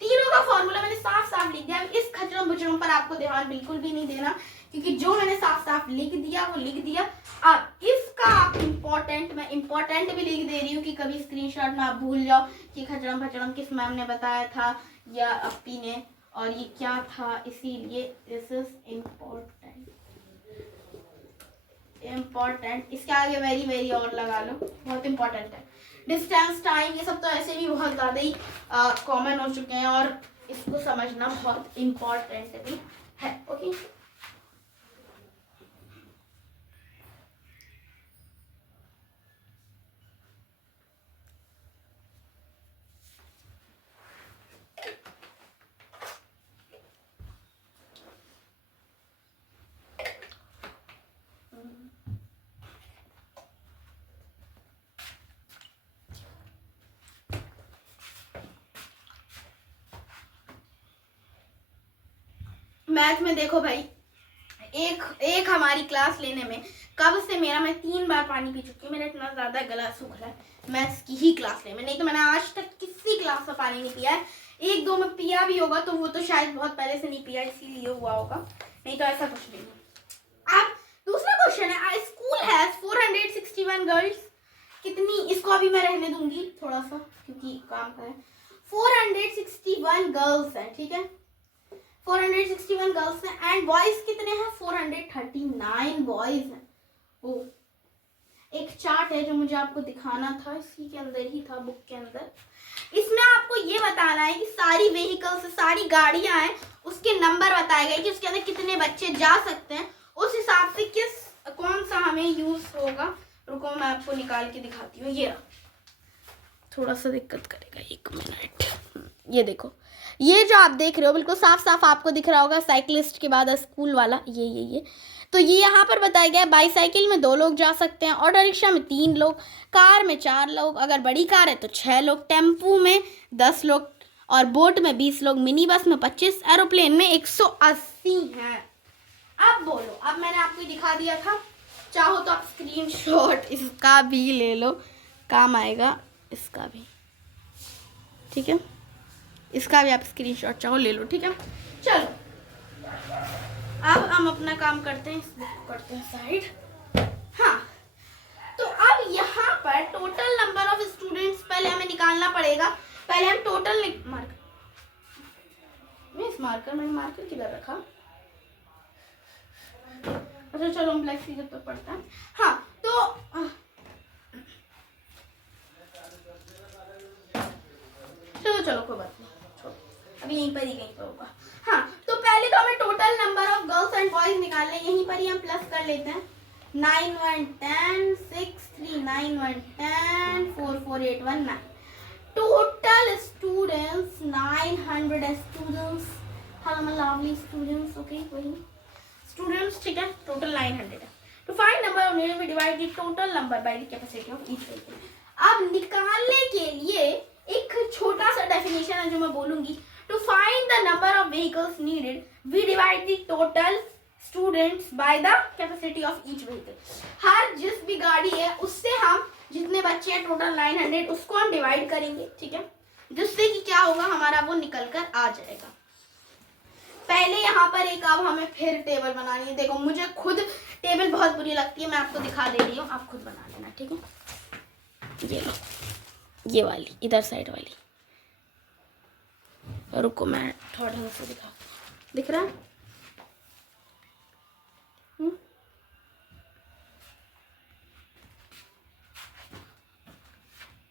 तीनों का फॉर्मूला मैंने साफ साफ लिख दिया। इस खचरम बुचरम पर आपको ध्यान बिल्कुल भी नहीं देना, क्योंकि जो मैंने साफ साफ लिख दिया वो लिख दिया। अब इसका आप इम्पोर्टेंट, मैं इम्पोर्टेंट भी लिख दे रही हूँ कि कभी स्क्रीनशॉट में आप भूल जाओ कि खचरम भचरम किस मैम ने बताया था या अपी ने, और ये क्या था, इसीलिए दिस इज इम्पोर्टेंट। इम्पोर्टेंट, इसके आगे वेरी वेरी और लगा लो, बहुत इंपॉर्टेंट है। डिस्टेंस, टाइम, ये सब तो ऐसे भी बहुत ज़्यादा ही कॉमन हो चुके हैं और इसको समझना बहुत इम्पोर्टेंट भी है। ओके, मैथ में देखो भाई, एक हमारी क्लास लेने में कब से मेरा, मैं 3 बार पानी पी चुकी हूँ, मेरा इतना ज्यादा गला सूख रहा है मैथ्स की ही क्लास लेने में, नहीं तो मैंने आज तक किसी क्लास में पानी नहीं पिया है। 1-2 में पिया भी होगा तो वो तो शायद बहुत पहले से नहीं पिया इसीलिए हुआ होगा, नहीं तो ऐसा कुछ नहीं है। अब दूसरा क्वेश्चन है, स्कूल हैज 461 गर्ल्स, कितनी, इसको अभी मैं रहने दूंगी थोड़ा सा क्योंकि काम का है। 461 गर्ल्स है, ठीक है, 461 गर्ल्स हैं, एंड बॉयज कितने हैं, 439 बॉयज हैं। ओ, एक चार्ट है जो मुझे आपको दिखाना था, इसी के अंदर ही था, बुक के अंदर। इसमें आपको ये बताना है कि सारी व्हीकल्स, सारी गाड़ियां हैं, उसके नंबर बताए गए कि उसके अंदर कितने बच्चे जा सकते हैं, उस हिसाब से कौन सा हमें यूज होगा। रुको मैं आपको निकाल के दिखाती हूँ, ये थोड़ा सा दिक्कत करेगा, 1 मिनट। ये देखो, ये जो आप देख रहे हो बिल्कुल साफ साफ आपको दिख रहा होगा, साइकिलिस्ट के बाद स्कूल वाला, ये तो ये यहाँ पर बताया गया है, बाईसाइकिल में 2 लोग जा सकते हैं, ऑटो रिक्शा में 3 लोग, कार में 4 लोग, अगर बड़ी कार है तो 6 लोग, टेम्पू में 10 लोग, और बोट में 20 लोग, मिनी बस में 25, एरोप्लेन में 180 हैं। अब बोलो, अब मैंने आपको दिखा दिया था, चाहो तो आप स्क्रीनशॉट इसका भी ले लो, काम आएगा, इसका भी, ठीक है, इसका भी आप स्क्रीनशॉट चाहो ले लो, ठीक है। चलो अब हम अपना काम करते हैं, इस बुक को करते हैं साइड। हाँ, तो अब यहाँ पर टोटल नंबर ऑफ स्टूडेंट्स पहले हमें निकालना पड़ेगा। पहले हम टोटल मार्कर मैंने मार्कर किधर रखा, अच्छा चलो हम ब्लैक सीजर पर पढ़ते हैं। हाँ, तो तो चलो कोई बात नहीं, छोड़ो, अभी यहीं पर ही कहीं पर होगा। हाँ, तो पहले तो हमें total number of girls and boys निकालने, यहीं पर ही हम प्लस कर लेते हैं। 9 1 10 6 3 9 1 10 4 4 8 1 9। Total students 900 students. Hello my lovely students. Okay, वही students, ठीक है, total 900 है। To find number of units we divide the total number by the capacity of each vehicle. अब निकालने के लिए एक छोटा सा डेफिनेशन है जो मैं बोलूंगी। To find the number of vehicles needed, we divide the total students by the capacity of each vehicle. हर जिस भी गाड़ी है उससे हम जितने बच्चे हैं टोटल 900 उसको हम डिवाइड करेंगे, ठीक है, जिससे कि क्या होगा हमारा वो निकल कर आ जाएगा। पहले यहाँ पर एक अब हमें फिर टेबल बनानी है। देखो मुझे खुद टेबल बहुत बुरी लगती है, मैं आपको दिखा दे रही हूँ, आप खुद बना लेना, ठीक है। ये लो, ये वाली इधर साइड वाली, रुको मैं थोड़ा ढंग से दिखा, दिख रहा है?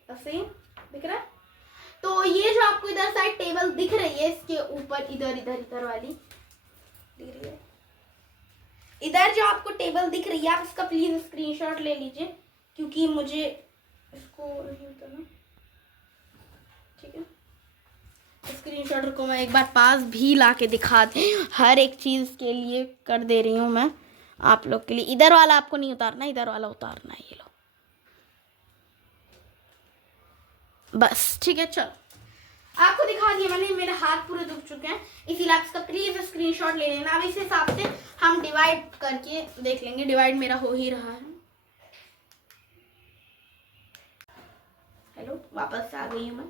ऐसे दिख रहा है? तो ये जो आपको इधर साइड टेबल दिख रही है, इसके ऊपर इधर इधर इधर वाली दिख रही है, इधर जो आपको टेबल दिख रही है, आप इसका प्लीज स्क्रीनशॉट ले लीजिए, क्योंकि मुझे इसको नहीं उतारना, ठीक है। स्क्रीनशॉट रुको मैं एक बार पास भी ला के दिखा दे, हर एक चीज के लिए कर दे रही हूँ मैं आप लोग के लिए। इधर वाला आपको नहीं उतारना, इधर वाला उतारना है, ये लो बस, ठीक है। चलो आपको दिखा दिया मैंने, मेरे हाथ पूरे दुख चुके हैं, इसीलिए आप इसका प्लीज स्क्रीनशॉट ले लेना। अब इस हिसाब से हम डिवाइड करके देख लेंगे, डिवाइड मेरा हो ही रहा है। हेलो, वापस से आ गई हूँ मैं।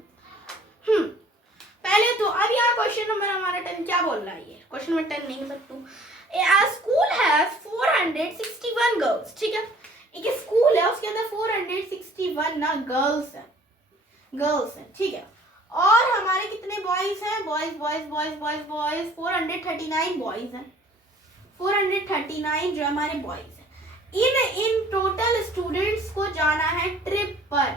पहले तो अब यहाँ क्वेश्चन नंबर हमारा 10 क्या बोल रहा है, ये क्वेश्चन नंबर 10 नहीं but 2। A school has 461 girls, ठीक है, एक स्कूल है उसके अंदर 461 ना गर्ल्स है, ठीक है, और हमारे कितने बॉयज हैं, बॉयज 439 बॉयज हैं, 439 जो हमारे बॉयज हैं। इन टोटल स्टूडेंट्स को जाना है ट्रिप पर।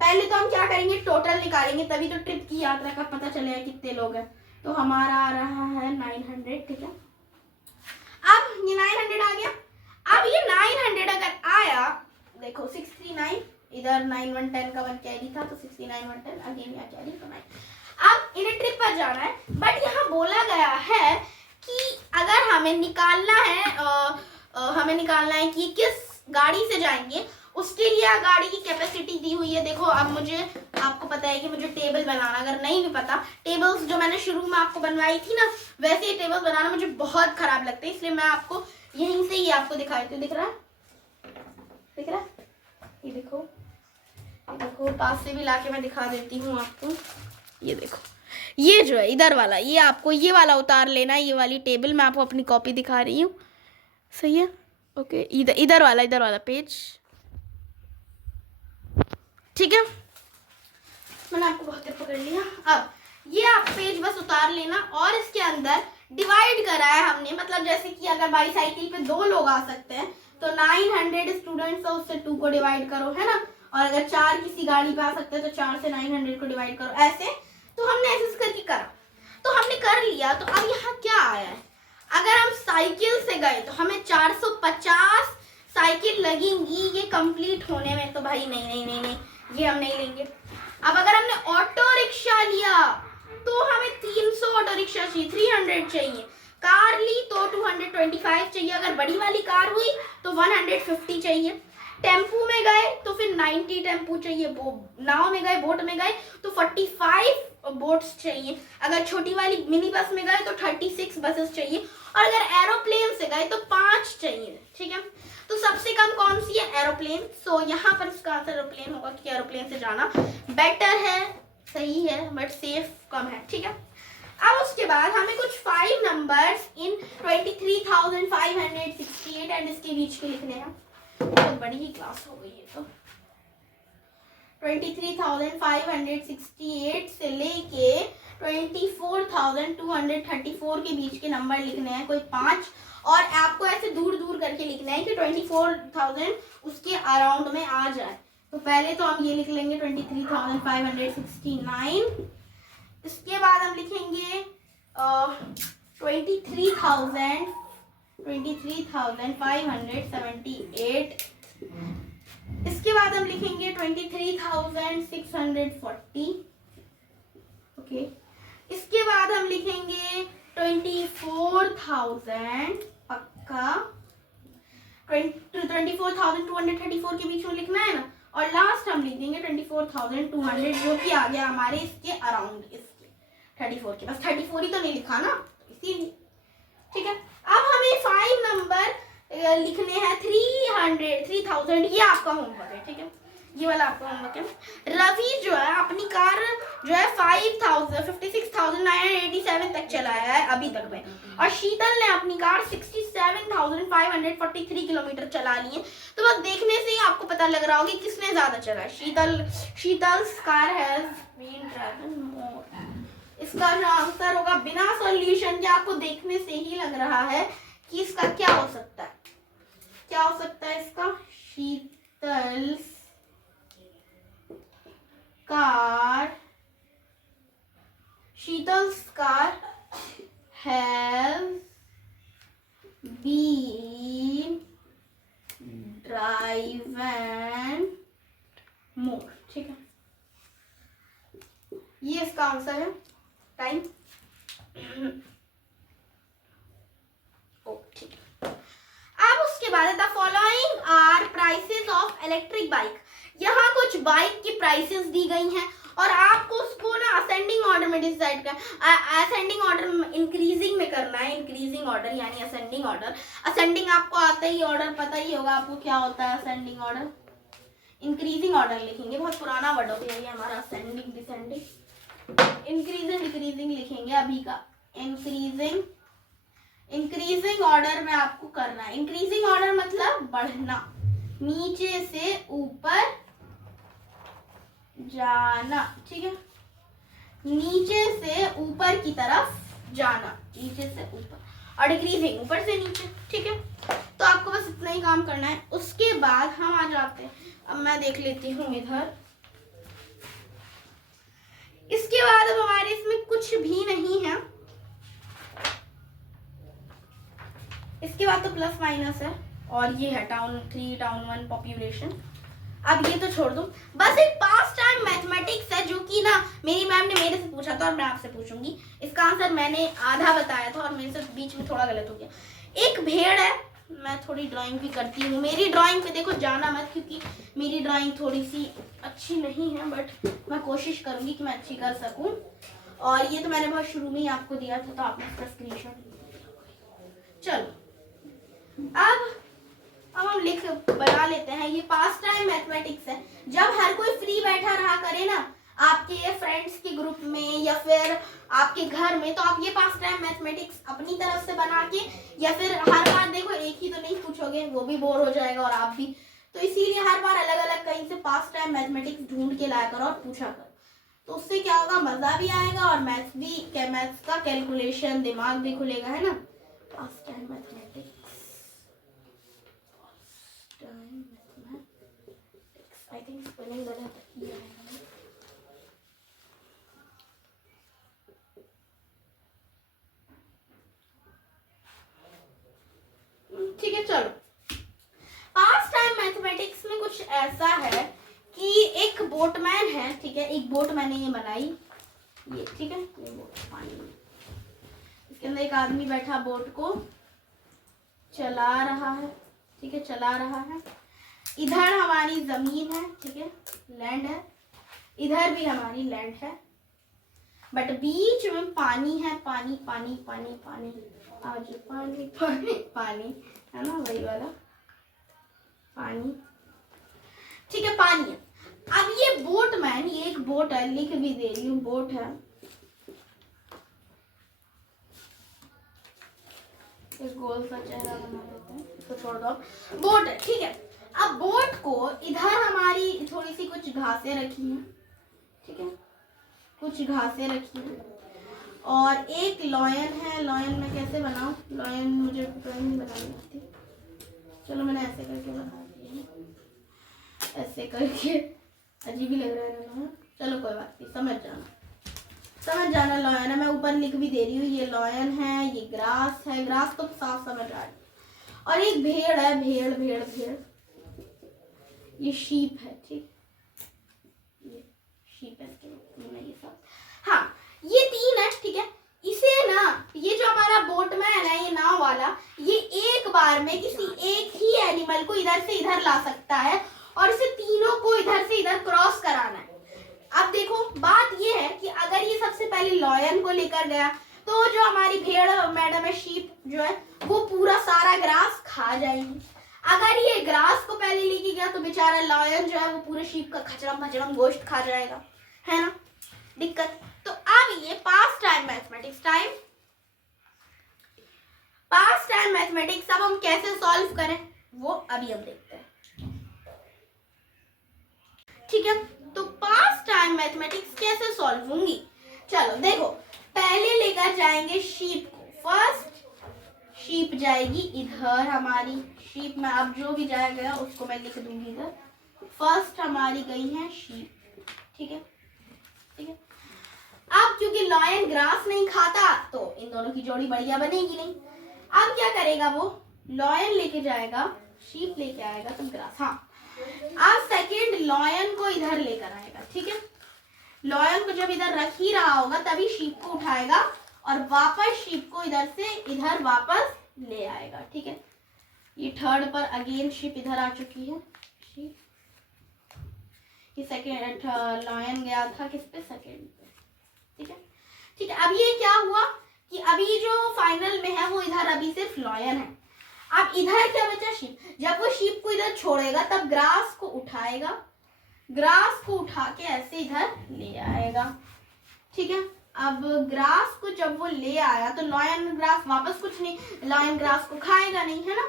पहले तो हम क्या करेंगे, टोटल निकालेंगे, तभी तो ट्रिप की यात्रा का पता चलेगा कितने लोग हैं। तो हमारा आ रहा है 900, ठीक है। अब ये 900 आ गया। अब ये 900 अगर आया, देखो 639 इधर 9 1 10 का 1 कैरी था, तो 69 1 10 अगेन यहाँ कैरी तो 9। अब इन्हें ट्रिप पर जाना है, बट यहाँ बोला गया है कि अगर हमें निकालना है कि किस गाड़ी से जाएंगे, उसके लिए गाड़ी की कैपेसिटी दी हुई है। देखो अब मुझे, आपको पता है कि मुझे टेबल बनाना, अगर नहीं भी पता, टेबल्स जो मैंने शुरू में आपको बनवाई थी ना, वैसे ही टेबल्स बनाना मुझे बहुत खराब लगता है, इसलिए मैं आपको यहीं से ही आपको दिखाई थी। दिख रहा है? ये देखो पास से भी लाके मैं दिखा देती हूँ आपको। ये देखो, ये जो है इधर वाला, ये आपको ये वाला उतार लेना है, ये वाली टेबल। मैं आपको अपनी कॉपी दिखा रही हूँ, सही है? ओके, इधर वाला पेज, ठीक है। मैंने आपको बहुत देर पकड़ लिया। अब ये आप पेज बस उतार लेना, और इसके अंदर डिवाइड करा है हमने, मतलब जैसे कि अगर बाईसाइकिल पे 2 लोग आ सकते हैं तो 900 स्टूडेंट्स है, उससे 2 को डिवाइड करो, है ना। और अगर 4 किसी गाड़ी पे आ सकते हैं तो 4 से 900 को डिवाइड करो, ऐसे। तो हमने ऐसे करके करा, तो हमने कर लिया। तो अब यहाँ क्या आया है, अगर हम साइकिल से गए तो हमें 450 साइकिल लगेंगी ये कंप्लीट होने में। तो भाई नहीं, ये हम नहीं लेंगे। अब अगर हमने ऑटो रिक्शा लिया तो हमें 300 ऑटो रिक्शा चाहिए, 300 चाहिए। कार ली तो 225 चाहिए, अगर बड़ी वाली कार हुई तो 150 चाहिए। टेम्पू में गए तो फिर 90 टेम्पू चाहिए, नाव में गए, बोट में गए तो 45 बोट्स चाहिए। अगर छोटी वाली मिनी बस में गए तो 36 बसेस चाहिए, और अगर एरोप्लेन से गए तो 5 चाहिए, ठीक है। तो सबसे कम कौन सी है, एरोप्लेन। सो यहाँ पर इसका आंसर एरोप्लेन होगा, क्योंकि एरोप्लेन से जाना बेटर है, सही है, बट सेफ कम है, ठीक है। अब उसके बाद हमें कुछ 5 नंबर्स इन 23,568 एंड इसके बीच के लिखने हैं। बहुत बड़ी ही क्लास हो गई है। तो 23,568 से लेके 24,234 के बीच के नंबर लिखने हैं, कोई 5, और आपको ऐसे दूर दूर करके लिखना है कि 24,000 उसके अराउंड में आ जाए। तो पहले तो हम ये लिख लेंगे 23,569, इसके बाद हम लिखेंगे 23,578। इसके बाद हम लिखेंगे 23,640। ओके, इसके बाद हम लिखेंगे 24,000 पक्का, 24,234 के बीच में लिखना है ना, और लास्ट हम लिख देंगे 24,200 जो कि आ गया हमारे इसके अराउंड, इसके 34 के पास 34 ही तो नहीं लिखा ना, इसीलिए। ठीक है, अब हमें 5 नंबर लिखने हैं 3,000, ये आपका होमवर्क है। ठीक है, ये वाला आपका होमवर्क है। रवि जो है अपनी कार जो है 56,987 तक चलाया है अभी तक में, और शीतल ने अपनी कार 67,543 किलोमीटर चला ली है। तो बस देखने से ही आपको पता लग रहा होगा कि किसने ज्यादा चला है। Sheetal's car has been travelled मोर। इसका जो आंसर होगा बिना सॉल्यूशन के आपको देखने से ही लग रहा है कि इसका क्या हो सकता है। क्या हो सकता है इसका? Sheetal's car has been driven more। ठीक है, ये इसका आंसर है। टाइम ठीक है। अब उसके बाद the following are prices of electric bike. यहाँ कुछ बाइक की प्राइसेस दी गई हैं और आपको उसको ना असेंडिंग ऑर्डर में डिसाइड करना, असेंडिंग ऑर्डर इंक्रीजिंग में करना है। इंक्रीजिंग ऑर्डर यानी असेंडिंग ऑर्डर। असेंडिंग आपको आता ही, ऑर्डर पता ही होगा आपको क्या होता है असेंडिंग ऑर्डर। इंक्रीजिंग ऑर्डर लिखेंगे, बहुत पुराना वर्ड हो गया ये हमारा, असेंडिंग डिसेंडिंग। इंक्रीजिंग डिक्रीजिंग लिखेंगे अभी का। इंक्रीजिंग ऑर्डर में आपको करना है। इंक्रीजिंग ऑर्डर मतलब बढ़ना, नीचे से ऊपर जाना। ठीक है, नीचे से ऊपर की तरफ जाना, नीचे से ऊपर, और डिक्रीजिंग ऊपर से नीचे। ठीक है, तो आपको बस इतना ही काम करना है। उसके बाद हम आ जाते हैं, अब मैं देख लेती हूँ इधर। इसके बाद अब हमारे इसमें कुछ भी नहीं है। इसके बाद तो प्लस माइनस है, और ये है टाउन 3 टाउन 1 पॉपुलेशन। अब ये तो छोड़ दो, बस एक पास टाइम मैथमेटिक्स है जो कि ना मेरी मैम ने मेरे से पूछा था और मैं आपसे पूछूंगी। इसका आंसर मैंने आधा बताया था और मेरे से बीच में थोड़ा गलत हो गया। एक भेड़ है, मैं थोड़ी ड्राइंग भी करती हूँ। मेरी ड्राइंग पे देखो जाना मत, क्योंकि मेरी ड्राइंग थोड़ी सी अच्छी नहीं है, बट मैं कोशिश करूंगी कि मैं अच्छी कर सकूं। और ये तो मैंने बहुत शुरू में ही आपको दिया था, तो आपने इसका स्क्रीनशॉट। चलो अब हम लिख बना लेते हैं। ये पास टाइम मैथमेटिक्स है। जब हर कोई फ्री बैठा रहा करे ना आपके फ्रेंड्स के ग्रुप में या फिर आपके घर में, तो आप ये पास टाइम मैथमेटिक्स अपनी तरफ से बना के, या फिर हर बार देखो एक ही तो नहीं पूछोगे, वो भी बोर हो जाएगा और आप भी, तो इसीलिए हर बार अलग अलग कहीं से पास टाइम मैथमेटिक्स ढूंढ के लाया करो और पूछा करो। तो उससे क्या होगा, मजा भी आएगा और मैथ्स का कैलकुलेशन दिमाग भी खुलेगा, है ना। Pastime mathematics, I think spelling गलत है। ठीक है, चलो पास टाइम मैथमेटिक्स में कुछ ऐसा है कि एक बोटमैन है। ठीक है, एक बोट मैंने ये बनाई, ये ठीक है, ये बोट पानी में, इसके अंदर एक आदमी बैठा बोट को चला रहा है। ठीक है, चला रहा है। इधर हमारी जमीन है, ठीक है, लैंड है, इधर भी हमारी लैंड है, बट बीच में पानी है। पानी पानी पानी पानी, आज पानी पानी पानी, है ना, वही वाला पानी। ठीक है, पानी है। अब ये बोटमैन, ये एक बोट है, लिख भी दे रही हूँ, बोट है। एक गोल सा चेहरा बना देते हैं, तो छोड़ दो, बोट है। ठीक है, अब बोट को इधर हमारी थोड़ी सी कुछ घासें रखी हैं। ठीक है, कुछ घासें रखी हैं, और एक लॉयन है। लॉयन मैं कैसे बनाऊं, लॉयन मुझे ड्राइंग नहीं बनानी आती। चलो मैंने ऐसे करके बना दिया, ऐसे करके अजीब ही लग रहा है ना। चलो कोई बात नहीं, समझ जाना। समझ जाना लॉयन है, मैं ऊपर लिख भी दे रही हूँ, ये लॉयन है, ये ग्रास है, ग्रास तो साफ समझ आ रही, और एक भेड़ है, भेड़ भेड़ भेड़, ये शीप है, ठीक, ये शीप है, ये सब, हाँ ये 3 है, ठीक है। इसे ना, ये जो हमारा बोटमैन है ना, ये नाव वाला, ये एक बार में किसी एक ही एनिमल को इधर से इधर ला सकता है और इसे तीनों को इधर से इधर क्रॉस कराना है। अब देखो बात ये है कि अगर ये सबसे पहले लॉयन को लेकर गया तो जो हमारी भेड़ मैडम है, शीप जो है, वो पूरा सारा ग्रास खा जाएगी। अगर ये ग्रास को पहले लेके गया तो बेचारा लॉयन जो है वो पूरे शीप का खचड़म खचड़म गोश्त खा जाएगा, है ना, दिक्कत। तो अब ये past time mathematics time, past time mathematics अब हम कैसे सॉल्व करें वो अभी हम देखते हैं, ठीक है। तो पास्ट टाइम मैथमेटिक्स कैसे सॉल्व होंगी, चलो देखो, पहले लेकर जाएंगे शीप को, फर्स्ट शीप जाएगी इधर, हमारी शीप में अब जो भी जाएगा उसको मैं लिख दूंगी इधर, फर्स्ट हमारी गई है शीप, ठीक है, ठीक है। अब क्योंकि लॉयन ग्रास नहीं खाता तो इन दोनों की जोड़ी बढ़िया बनेगी नहीं। अब क्या करेगा वो, लॉयन लेके जाएगा, शीप लेके आएगा तो ग्रास, हाँ। अब सेकंड लॉयन को इधर लेकर आएगा, ठीक है। लॉयन को जब इधर रख ही रहा होगा तभी शीप को उठाएगा और वापस शीप को इधर से इधर वापस ले आएगा, ठीक है। ये थर्ड पर अगेन शीप इधर आ चुकी है, शीप, ये सेकंड लॉयन गया था किस पे, सेकंड पे, ठीक है, ठीक है। अब ये क्या हुआ कि अभी जो फाइनल में है वो इधर अभी सिर्फ लॉयन है। अब इधर क्या बचा, शीप। जब वो शीप को इधर छोड़ेगा तब ग्रास को उठाएगा, ग्रास को उठा के ऐसे इधर ले आएगा, ठीक है। अब ग्रास को जब वो ले आया तो लॉयन ग्रास वापस कुछ नहीं, लॉयन ग्रास को खाएगा नहीं, है ना।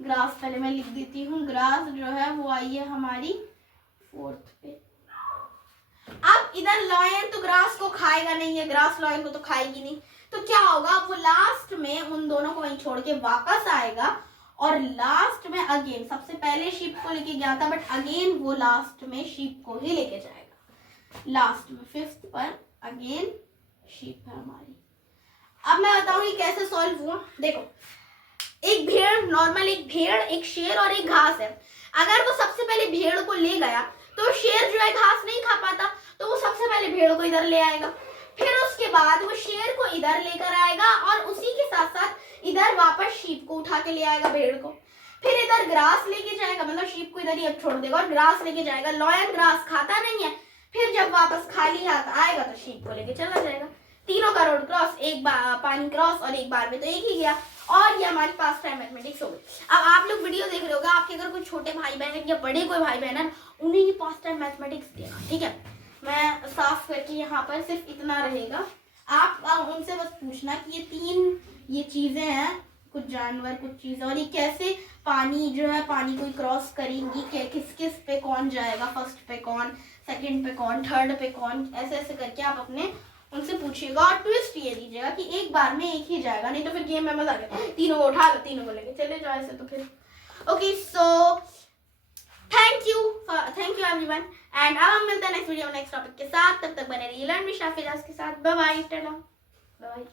ग्रास पहले मैं लिख देती हूँ, ग्रास जो है वो आई है हमारी 4th पे। अब इधर लॉयन तो ग्रास को खाएगा नहीं है, ग्रास लॉयन को तो खाएगी नहीं, तो क्या होगा, वो लास्ट में उन दोनों को वहीं छोड़ के वापस आएगा और लास्ट में अगेन, सबसे पहले शीप को लेके गया था बट अगेन वो लास्ट में शीप को ही लेके जाएगा, लास्ट में 5th पर अगेन शीप है हमारी। अब मैं बताऊंगी कैसे सॉल्व हुआ। देखो, एक भेड़, नॉर्मल एक भेड़, एक शेर और एक घास है। अगर वो सबसे पहले भेड़ को ले गया तो शेर जो है घास नहीं खा पाता, तो वो सबसे पहले भेड़ को इधर ले आएगा, फिर उसके बाद वो शेर को इधर लेकर आएगा और उसी के साथ साथ इधर वापस शीप को उठा के ले आएगा, भेड़ को, फिर इधर ग्रास लेके जाएगा, मतलब शीप को इधर ही अब छोड़ देगा और ग्रास लेके जाएगा। लॉयन ग्रास खाता नहीं है, फिर जब वापस खाली हाथ आएगा तो शीप को लेके चला जाएगा। तीनों का रोड क्रॉस, एक बार पानी क्रॉस और एक बार में तो एक ही गया, और ये हमारी पास्ट टाइम मैथमेटिक्स हो गई। अब आप लोग वीडियो देख रहे होगा, आपके अगर कोई छोटे भाई बहन या बड़े कोई भाई बहन है, उन्हें ये पास्ट टाइम मैथमेटिक्स देना, ठीक है। मैं साफ करके यहाँ पर सिर्फ इतना रहेगा, आप उनसे बस पूछना कि ये 3 ये चीजें हैं, कुछ जानवर कुछ चीजें, और ये कैसे पानी जो है, पानी को क्रॉस करेंगी, किस किस पे कौन जाएगा, फर्स्ट पे कौन, सेकंड पे कौन, थर्ड पे कौन, ऐसे ऐसे करके आप अपने उनसे पूछिएगा। और ट्विस्ट ये दीजिएगा कि एक बार में एक ही जाएगा, नहीं तो फिर गेम में मजा आ गया, तीनों को उठा लो, तीनों को लेके चले जाओ ऐसे, तो फिर okay. So thank you everyone, and अब हम मिलते हैं नेक्स्ट वीडियो में नेक्स्ट टॉपिक के साथ। तब तक बने रहिए लर्न विद शाफिज के साथ। Bye bye, tata, bye.